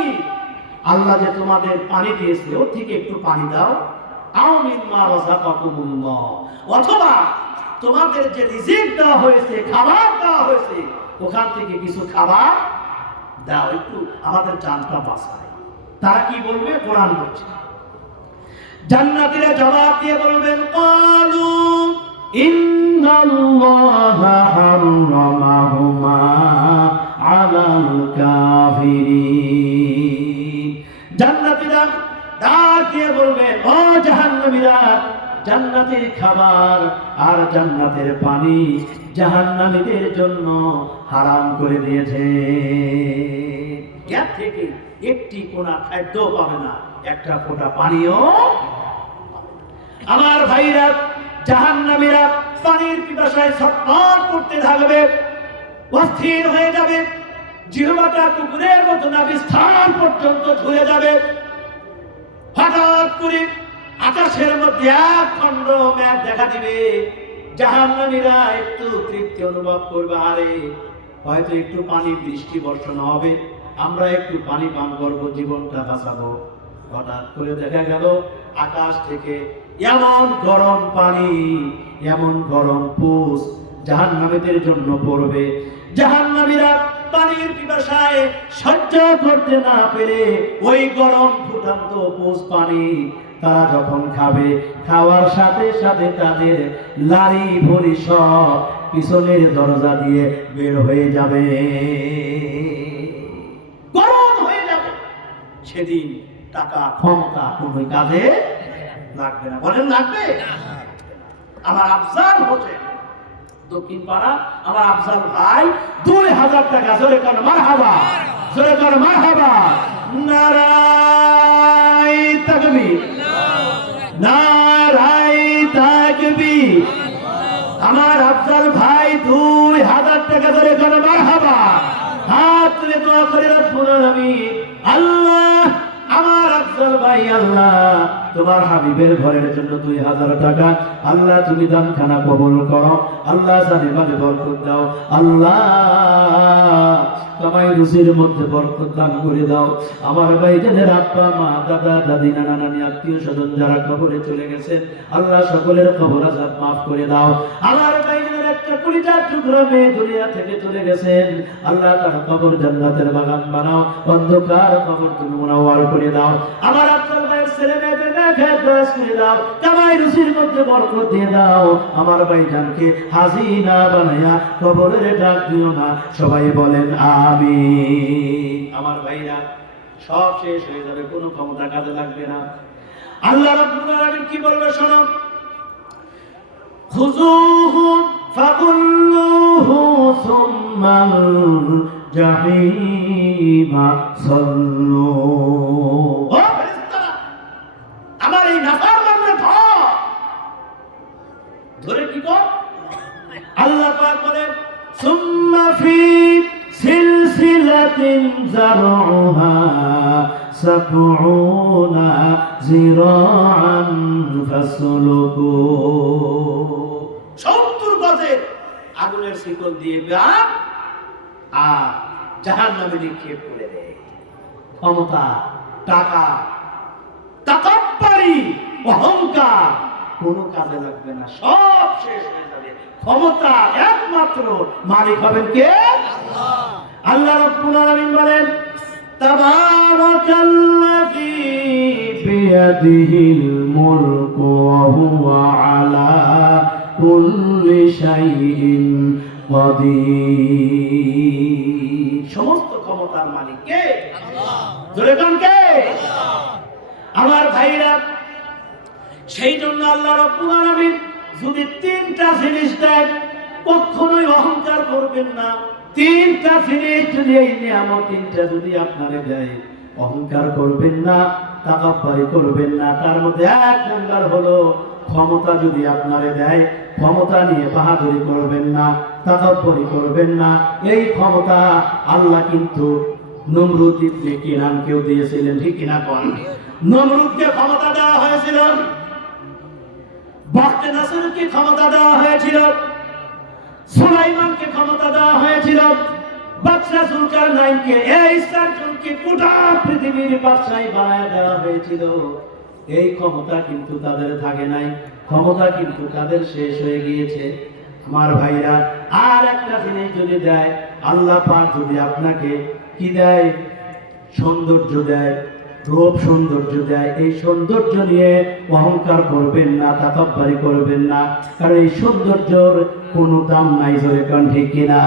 আল্লাহ যে তোমাদের পানি দিয়েছে, ওর থেকে একটু পানি দাও। আও মিম্মা রাযাকাকুমুল্লাহ, অথবা তোমাদের যে রিজিক দেওয়া হয়েছে, খাবার দেওয়া হয়েছে, ওখান থেকে কিছু খাবার দাও, একটু আমাদের জানটা বাঁচায়। তারা কি বলবে? কোরআন বলছে। জান্নাতীরা জবাব দিয়ে বলবেন, ক্বালু ইন্নাল্লাহা হারামাহুমা আলাল কাফিরিন। জান্নাতীরা ডাক দিয়ে বলবেন, ও জাহান্নামীরা, জান্নাতের খাবার আর জান্নাতের পানি জাহান্নামীদের জন্য হারাম করে দিয়েছে। এর থেকে একটি কোনা খাদ্য পাবে না, একটা ফোঁটা পানিও। আমার ভাইরা, জাহান্নামীরা পানির পিপাসায় ছটফট করতে থাকবে, অস্থির হয়ে যাবে, জিহ্বাটা কুকুরের মতো নাভিস্থান পর্যন্ত ঝুলে যাবে। হঠাৎ করে আকাশের মধ্যে এক খণ্ড মেঘ দেখা দিবে। জাহান্নামীরা একটু তৃপ্তি অনুভব করবে, আরে হয়তো একটু পানি বৃষ্টি বর্ষণ হবে, আমরা একটু পানি পান করবো, জীবনটা বাঁচাবো। হঠাৎ করে দেখা গেল আকাশ থেকে এমন গরম পানি, এমন গরম পুষ জাহান্নামীদের জন্য পড়বে। জাহান্নামীরা পানির পিপাসায় সহ্য করতে না পেরে ওই গরম ফুটন্ত পুষ পানি তারা যখন খাবে, খাওয়ার সাথে সাথে তাদের লারি ভরি সব পিছনের দরজা দিয়ে বের হয়ে যাবে, গরম হয়ে যাবে। সেদিন টাকা ক্ষমতা কোনো কাজে লাগবে না। বলেন লাগবে? আমার আফজাল হোসেন দক্ষিণ পাড়া, আমার আফজাল ভাই 2000 টাকা, জোরে কর মারহাবা, জোরে কর মারহাবা, নারাই তাকবীর, নারাই তাকবীর। আমার আফজাল ভাই 2000 টাকা, জোরে কর মারহাবা। হাত তুলে দোয়া করে রব্বুল আলামিন, আল্লাহ আমার আফজাল ভাই, আল্লাহ তোমার হাবিবের ঘরের জন্য 2000 টাকা, আল্লাহ তুমি দানখানা কবুল করো, আল্লাহ জানে মালে বরকত দাও, আল্লাহ কামাই রুজির মধ্যে বরকত দান করে দাও। আমার ভাইজানের আব্বা মা দাদা দাদি নানা নানি আত্মীয় স্বজন যারা কবরে চলে গেছে, আল্লাহ সকলের কবর আযাব মাফ করে দাও। আমার ভাইজানের একটা কলিজার টুকরা মেয়ে দুনিয়া থেকে চলে গেছেন, আল্লাহ তার কবর জান্নাতের বাগান বানাও, অন্ধকার কবর তুমি মুনাওয়ার করে দাও। আমার আফজাল ভাইয়ের ছেলে মেয়েদের খেত করে দাও, কামাই রুচির মধ্যে বরকত দিয়ে দাও। আমার ভাইজানকে হাজিনা বানায়া কবরের ডাক দিও না। সবাই বলেন আমিন। আমার ভাইরা সব শেষ হয়ে যাবে, কোনো ক্ষমতা কাজে লাগবে না। আল্লাহ রাব্বুল আলামিন কি বলবে শোনো, খুযুহু ফাগুল্লুহু সুম্মাল জাহিমা সাল্লু। ও ফেরেশতারা, আমার এই নাফরমানকে ধরে কি কর। আল্লাহ পাক বলেন সুম্মা ফি সিলসিলাতিন যারউহা সাবউনা যিরাআন ফাসলুকু। 70 গজের আগুনের শিকল দিয়ে গান আর জাহান্নামে নিক্ষেপ করে দেয়। ক্ষমতা, টাকা, তাকাব্বুরি, অহংকার কোনো কাজে লাগবে না, সব শেষ হয়ে যাবে। ক্ষমতা একমাত্র মালিক হবেন কে? আল্লাহ। আল্লাহ রাব্বুল আলামিন বলেন তাবারাকাল্লাযী বিয়াদিহিল মুলকু ওয়া হুয়া আলা কুল্লি শাইইন কাদির। সমস্ত ক্ষমতার মালিক কে? আল্লাহ। জোরে কোন কে? আল্লাহ। আমার ভাইরা, সেই জন্য আল্লাহ রাব্বুল আলামিন যদি 3টা জিনিস দেন, কখনোই অহংকার করবেন না। 3টা জিনিস যদি এই নিয়ামত 3টা যদি আপনারে দেয়, অহংকার করবেন না, তাকাব্বুরি করবেন না। তার মধ্যে 1 নাম্বার হলো ক্ষমতা যদি আপনারে দেয়, ক্ষমতা নিয়ে বাহাদুরি করবেন না, তাকাব্বুরি করবেন না। এই ক্ষমতা আল্লাহ কিন্তু নমরুদ ইবনে কিনানকেও দিয়েছিলেন, ঠিক কিনা কোন? নমরুদকে ক্ষমতা দেওয়া হয়েছিল, বাখতে নাসরকে ক্ষমতা দেওয়া হয়েছিল, সুলাইমানকে ক্ষমতা দেওয়া হয়েছিল, বাদশা জুলকারনাইনকে, এই 4 জনকে গোটা পৃথিবীর বাদশাহী বানায় দেওয়া হয়েছিল। এই ক্ষমতা কিন্তু তাদের থাকে নাই, ক্ষমতা কিন্তু তাদের শেষ হয়ে গিয়েছে। আমার ভাইরা, আর একটা জিনিস যদি দেয় আল্লাহ পাক, যদি আপনাকে কি দেয়? সৌন্দর্য দেয়, রূপ সৌন্দর্য দেয়। এই সৌন্দর্য নিয়ে অহংকার করবেন না, তাকাব্বুরি করবেন না, কারণ এই সৌন্দর্যের কোনো দাম নাই। জোরে কোন ঠিক কিনা?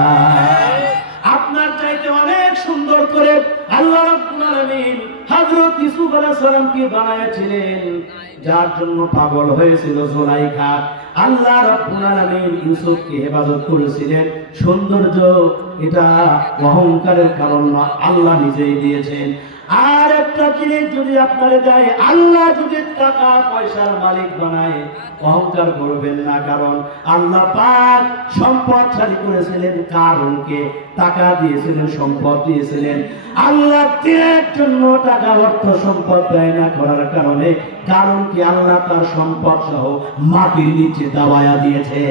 আপনার চাইতে অনেক সুন্দর করে আল্লাহ রাব্বুল আলামিন হযরত ইউসুফ আলাইহিস সালামকে বানাইছিলেন, যার জন্য পাগল হয়েছিল জুলাইখা। আল্লাহ রাব্বুল আলামিন ইউসুফকে হেফাজত করেছিলেন। সৌন্দর্য এটা অহংকারের কারণ না, আল্লাহ নিজেই দিয়েছেন। আর একটা জিনিস যদি আপনারে দেয়, আল্লাহ যদি টাকা পয়সার মালিক বানায়, অহংকার করবেন না, কারণ আল্লাহ পাক সম্পদশালী করেছিলেন কারণকে, টাকা দিয়েছিলেন, সম্পদ দিয়েছিলেন। আল্লাহ দেওয়ার জন্য টাকা অর্থ সম্পদ দেয় না করার কারণে, কারণ কি আল্লাহ তার সম্পদ সহ মাটির নিচে দাবায়া দিয়েছে,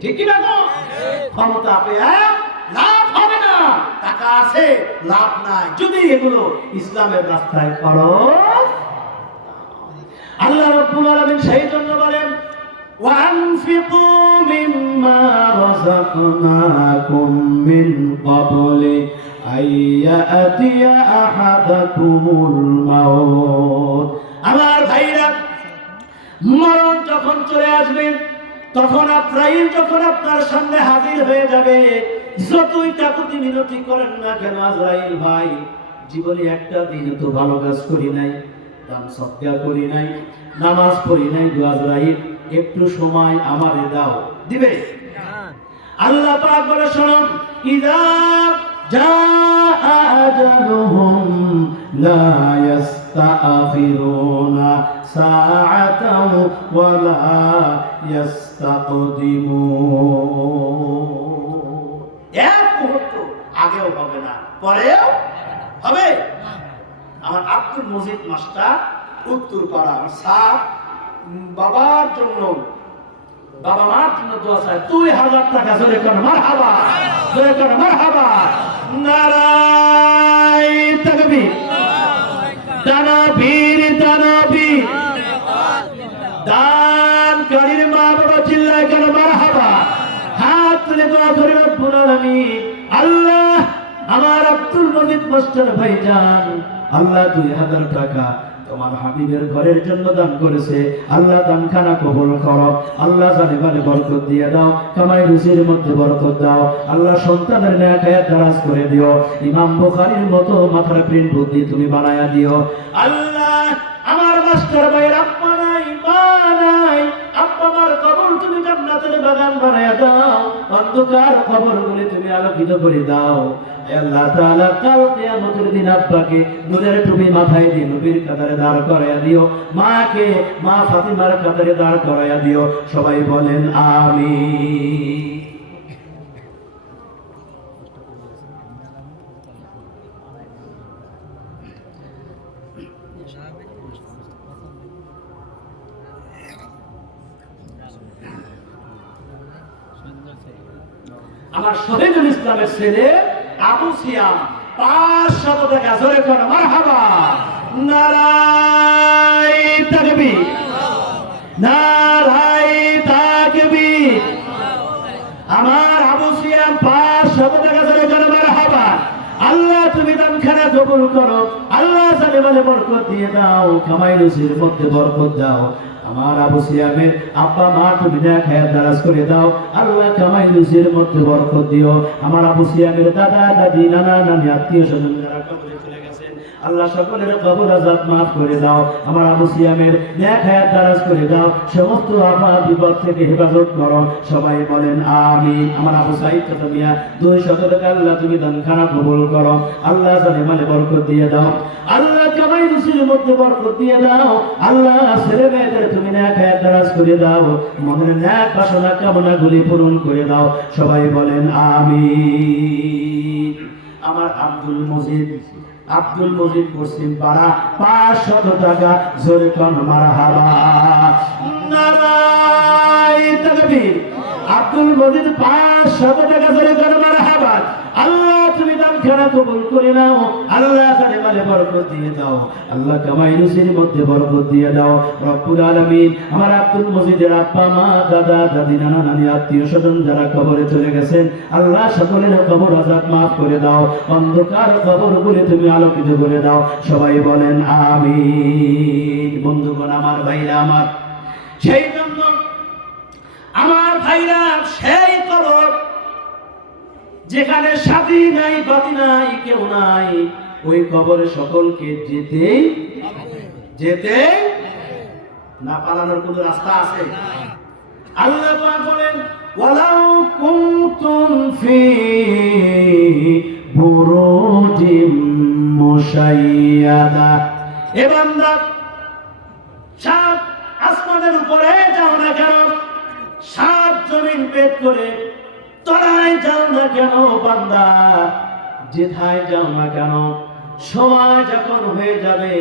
ঠিক কি না? ক্ষমতা পেয়ে লাভ হবে না, টাকা আছে লাভ নাই, যদি এগুলো ইসলামের রাস্তায় খরচ। আল্লাহ রাব্বুল আলামিন সেই জন্য বলেন ওয়ানফিকু মিম্মা রাযাকনাকুম মিন ক্বাবলি আইয়াতিয়া আহাদাকুমুল মাউত। আমার ভাইরা, মরণ যখন চলে আসবে, তখন আজরাইল যখন আপনার সামনে হাজির হয়ে যাবে, যতই কাকুতি মিনতি করেন না কেন, আজরাইল ভাই, জীবনে একটা দিন তো ভালো কাজ করি নাই, দান সদকা করি নাই, নামাজ পড়ি নাই, আজরাইল একটু সময় আমারে দাও, দিবে? আল্লাহ পাক বলে শোনো, ইযা জাআ আজালুহুম লা ইস্তাখিরুনা সাআতাও ওয়া লা ইস্তাকদিমুন। এক মুহূর্ত আগেও হবে না, পরেও হবে। আমার আব্দুল মজিদ মাস্টার উত্তরপাড়া, আমার স্যার বাবার জন্য, বাবা মার জন্য দোয়া চায়, 2000 টাকা। জোরে কর মারহাবা, জোরে কর মারহাবা। নারায়ে তাকবীর, দানবীর দানবীর, দানকারীর মা বাবা চিল্লায় কেন মারহাবা। হাত তুলে দোয়া করি রব্বুল আলামিন, আল্লাহ আমার আব্দুল মজিদ মাস্টার ভাইজান, আল্লাহ 2000 টাকা তোমার হাবিবের ঘরের জন্য দান করেছে। আল্লাহ দানখানা কবুল করো। আল্লাহ জানে মানে বরকত দিয়ে দাও, কামাই রুজির মধ্যে বরকত দাও। আল্লাহ সন্তানের নেক হায়াত দারাজ করে দিও। ইমাম বুখারীর মতো মাথার প্রিন্ট বুদ্ধি তুমি বানায়া দিও। আল্লাহ আমার মাস্টার ভাইয়ের আব্বা নাই, মা নাই, আব্বা মার কবর তুমি জান্নাতের বাগান বানায়া দাও। অন্ধকার কবরগুলি তুমি আলোকিত করে দাও। আল্লাহ তাআলা কাল কিয়ামতের দিন আব্বাকে নূরের টুপি মাথায় দিয়ে নবীর কাতারে দাঁড় করায়া দিও। মাকে মা ফাতিমার কাতারে দাঁড় করায়া দিও। সবাই বলেন আমিন। আমার শহীদুল ইসলামের ছেলে আবু সিয়াম 500 টাকা জোরে করে মারহাবা। নারায়ে তাকবীর, নারায়ে তাকবীর। আমার আবু সিয়াম 500 টাকা জোরে করে মারহাবা। আল্লাহ তুমি দানখানা কবুল করো। আল্লাহ জানে মানে বরকত দিয়ে দাও, কামাই রুজির মধ্যে বরকত দাও। আমার আবু সিয়ামের আব্বা মা তুমি নেক হায়াত দারাজ করে দাও। আল্লাহ কামাই রুজির মধ্যে বরকত দিও। আমার আবু সিয়ামের দাদা দাদি নানা নানি আত্মীয় স্বজন যারা কবরে চলে গেছেন, আল্লাহ সকলের কবর আযাব maaf করে দাও। আমার আবু সিয়ামের নেক হায়াত দারাজ করে দাও। সমস্ত আপদ বিপদ থেকে হেফাজত করো। সবাই বলেন আমিন। আমার আবু সাঈদ কত মিয়া 200 টাকা আল্লাহ তুমি দানখানা কবুল করো। আল্লাহ জানে মানে বরকত দিয়ে দাও। আল্লাহ কামাই রুজির মধ্যে বরকত দিয়ে দাও। আল্লাহ ছেলে মেয়েদের তুমি নেক হায়াত দারাজ করে দাও। মনের নেক বাসনা কামনাগুলি পূরণ করে দাও। সবাই বলেন আমিন। আমার আব্দুল মজিদ পশ্চিম পাড়া 500 টাকা জোরে কোন মারহাবা। নারায়ে তাকবীর। আব্দুল মজিদ 500 টাকা জোরে কোন মারহাবা। আল্লাহ তুমি দানখানা কবুল করে নাও। আল্লাহ জানে মানে বরকত দিয়ে দাও। আল্লাহ কামাই রুজির মধ্যে বরকত দিয়ে দাও রব্বুল আলামিন। আমার আব্দুল মজিদের আব্বা মা দাদা দাদি নানা নানি আত্মীয় স্বজন যারা কবরে চলে গেছেন, আল্লাহ সকলের কবর আযাব maaf করে দাও। অন্ধকার কবরগুলি তুমি আলোকিত করে দাও। সবাই বলেন আমিন। বন্ধুগণ আমার ভাইরা আমার, সেই জন্য আমার ভাইরা সেই কবর যেখানে সাথী নাই বাতি নাই কেউ নাই, ওই কবরে সকলকে যেতে না, পালানোর কোনো রাস্তা আছে? আল্লাহ পাক বলেন ওয়ালাউ কুনতুম ফি বুরুজিম মুশাইয়াদা। এ বান্দা, সাত আসমানের উপরে যাও না কেন, সাত জমিন পেট করে তলায় যাও না কেন, বান্দা যেথায় যাও না কেন, সময় যখন হয়ে যাবে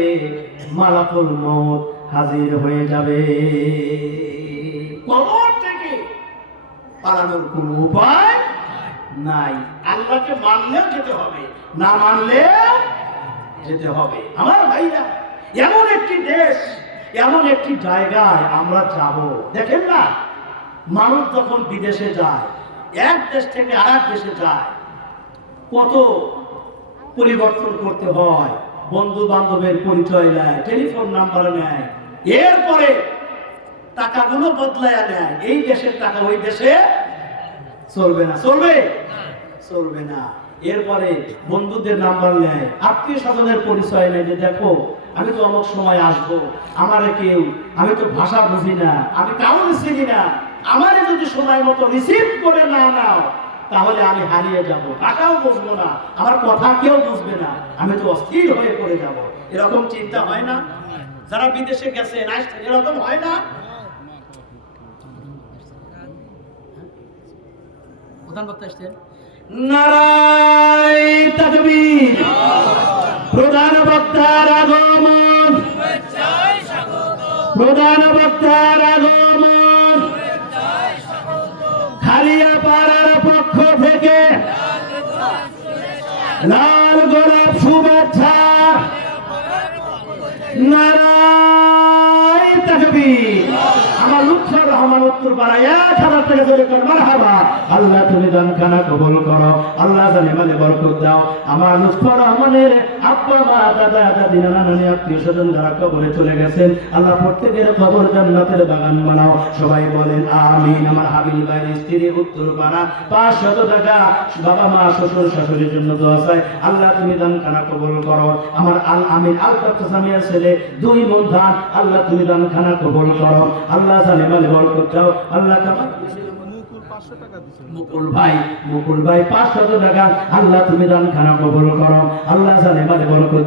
মালাকুল মউত হাজির হয়ে যাবে। কবর থেকে পালানোর কোনো উপায় নাই। আল্লাহকে মানলেও যেতে হবে, না মানলেও যেতে হবে। আমার ভাইরা, এমন একটি দেশ, এমন একটি জায়গায় আমরা যাব। দেখেন না, মানুষ যখন বিদেশে যায়, এক দেশ থেকে আরেক দেশে যায়, কত পরিবর্তন করতে হয়। বন্ধু বান্ধবের পরিচয় নেয়, টেলিফোন নাম্বার নেয়, এরপরে টাকাগুলো বদলায় নেয়। এই দেশের টাকা ওই দেশে চলবে না, চলবে না। এরপরে বন্ধুদের নাম্বার নেয়, আত্মীয় স্বজনের পরিচয় নেয়, যে দেখো আমি তো অমুক সময় আসবো, আমারে কেউ, আমি তো ভাষা বুঝি না, আমি কাউকে চিনি না, আমারে যদি সময় মতো রিসিভ করে না নাও তাহলে আমি হারিয়ে যাব, টাকাও বুঝবো না, আমার কথা কেউ বুঝবে না, আমি তো অস্থির হয়ে পড়ে যাব। এরকম চিন্তা হয় না? যারা বিদেশে গেছেন আসছেন, এরকম হয় না? প্রধান বক্তা আসছেন, নারায়ে তাকবীর। প্রধান বক্তার আগমন, প্রধান বক্তার আগমন। খালিয়াপাড়ার পক্ষ থেকে লাল গোলাপ শুভেচ্ছা। নারায়ে তাকবীর। আমার লুৎফর রহমান উত্তরপাড়া 1000 টাকা ধরে কর মারহাবা। আল্লাহ তুমি দান খানা কবুল করো, আল্লাহ জানে মালে বরকত দাও। আমার লুৎফর রহমানের আব্বা মা দাদা দাদি নানা নানি আত্মীয় স্বজন যারা কবরে চলে গেছেন, আল্লাহ প্রত্যেকের কবর জান্নাতের বাগান বানাও। সবাই বলেন আমিন। আমার হাবিল ভাইয়ের স্ত্রী উত্তরপাড়া 500 টাকা বাবা মা শ্বশুর শাশুড়ির জন্য দোয়া চাই, আল্লাহ তুমি দান খানা কবুল করো। আমার আল আমিন আলতাফ সামিয়ার ছেলে 2 মন ধান, আল্লাহ তুমি দান খানা কবুল করো, আল্লাহ জানে মালে বরকত দাও। আল্লাহ মুকুল 500 টাকা দিছে। মুকুল ভাই 500 টাকা, আল্লাহ তুমি দান খানা কবুল করো, আল্লাহ জানে মালে বরকত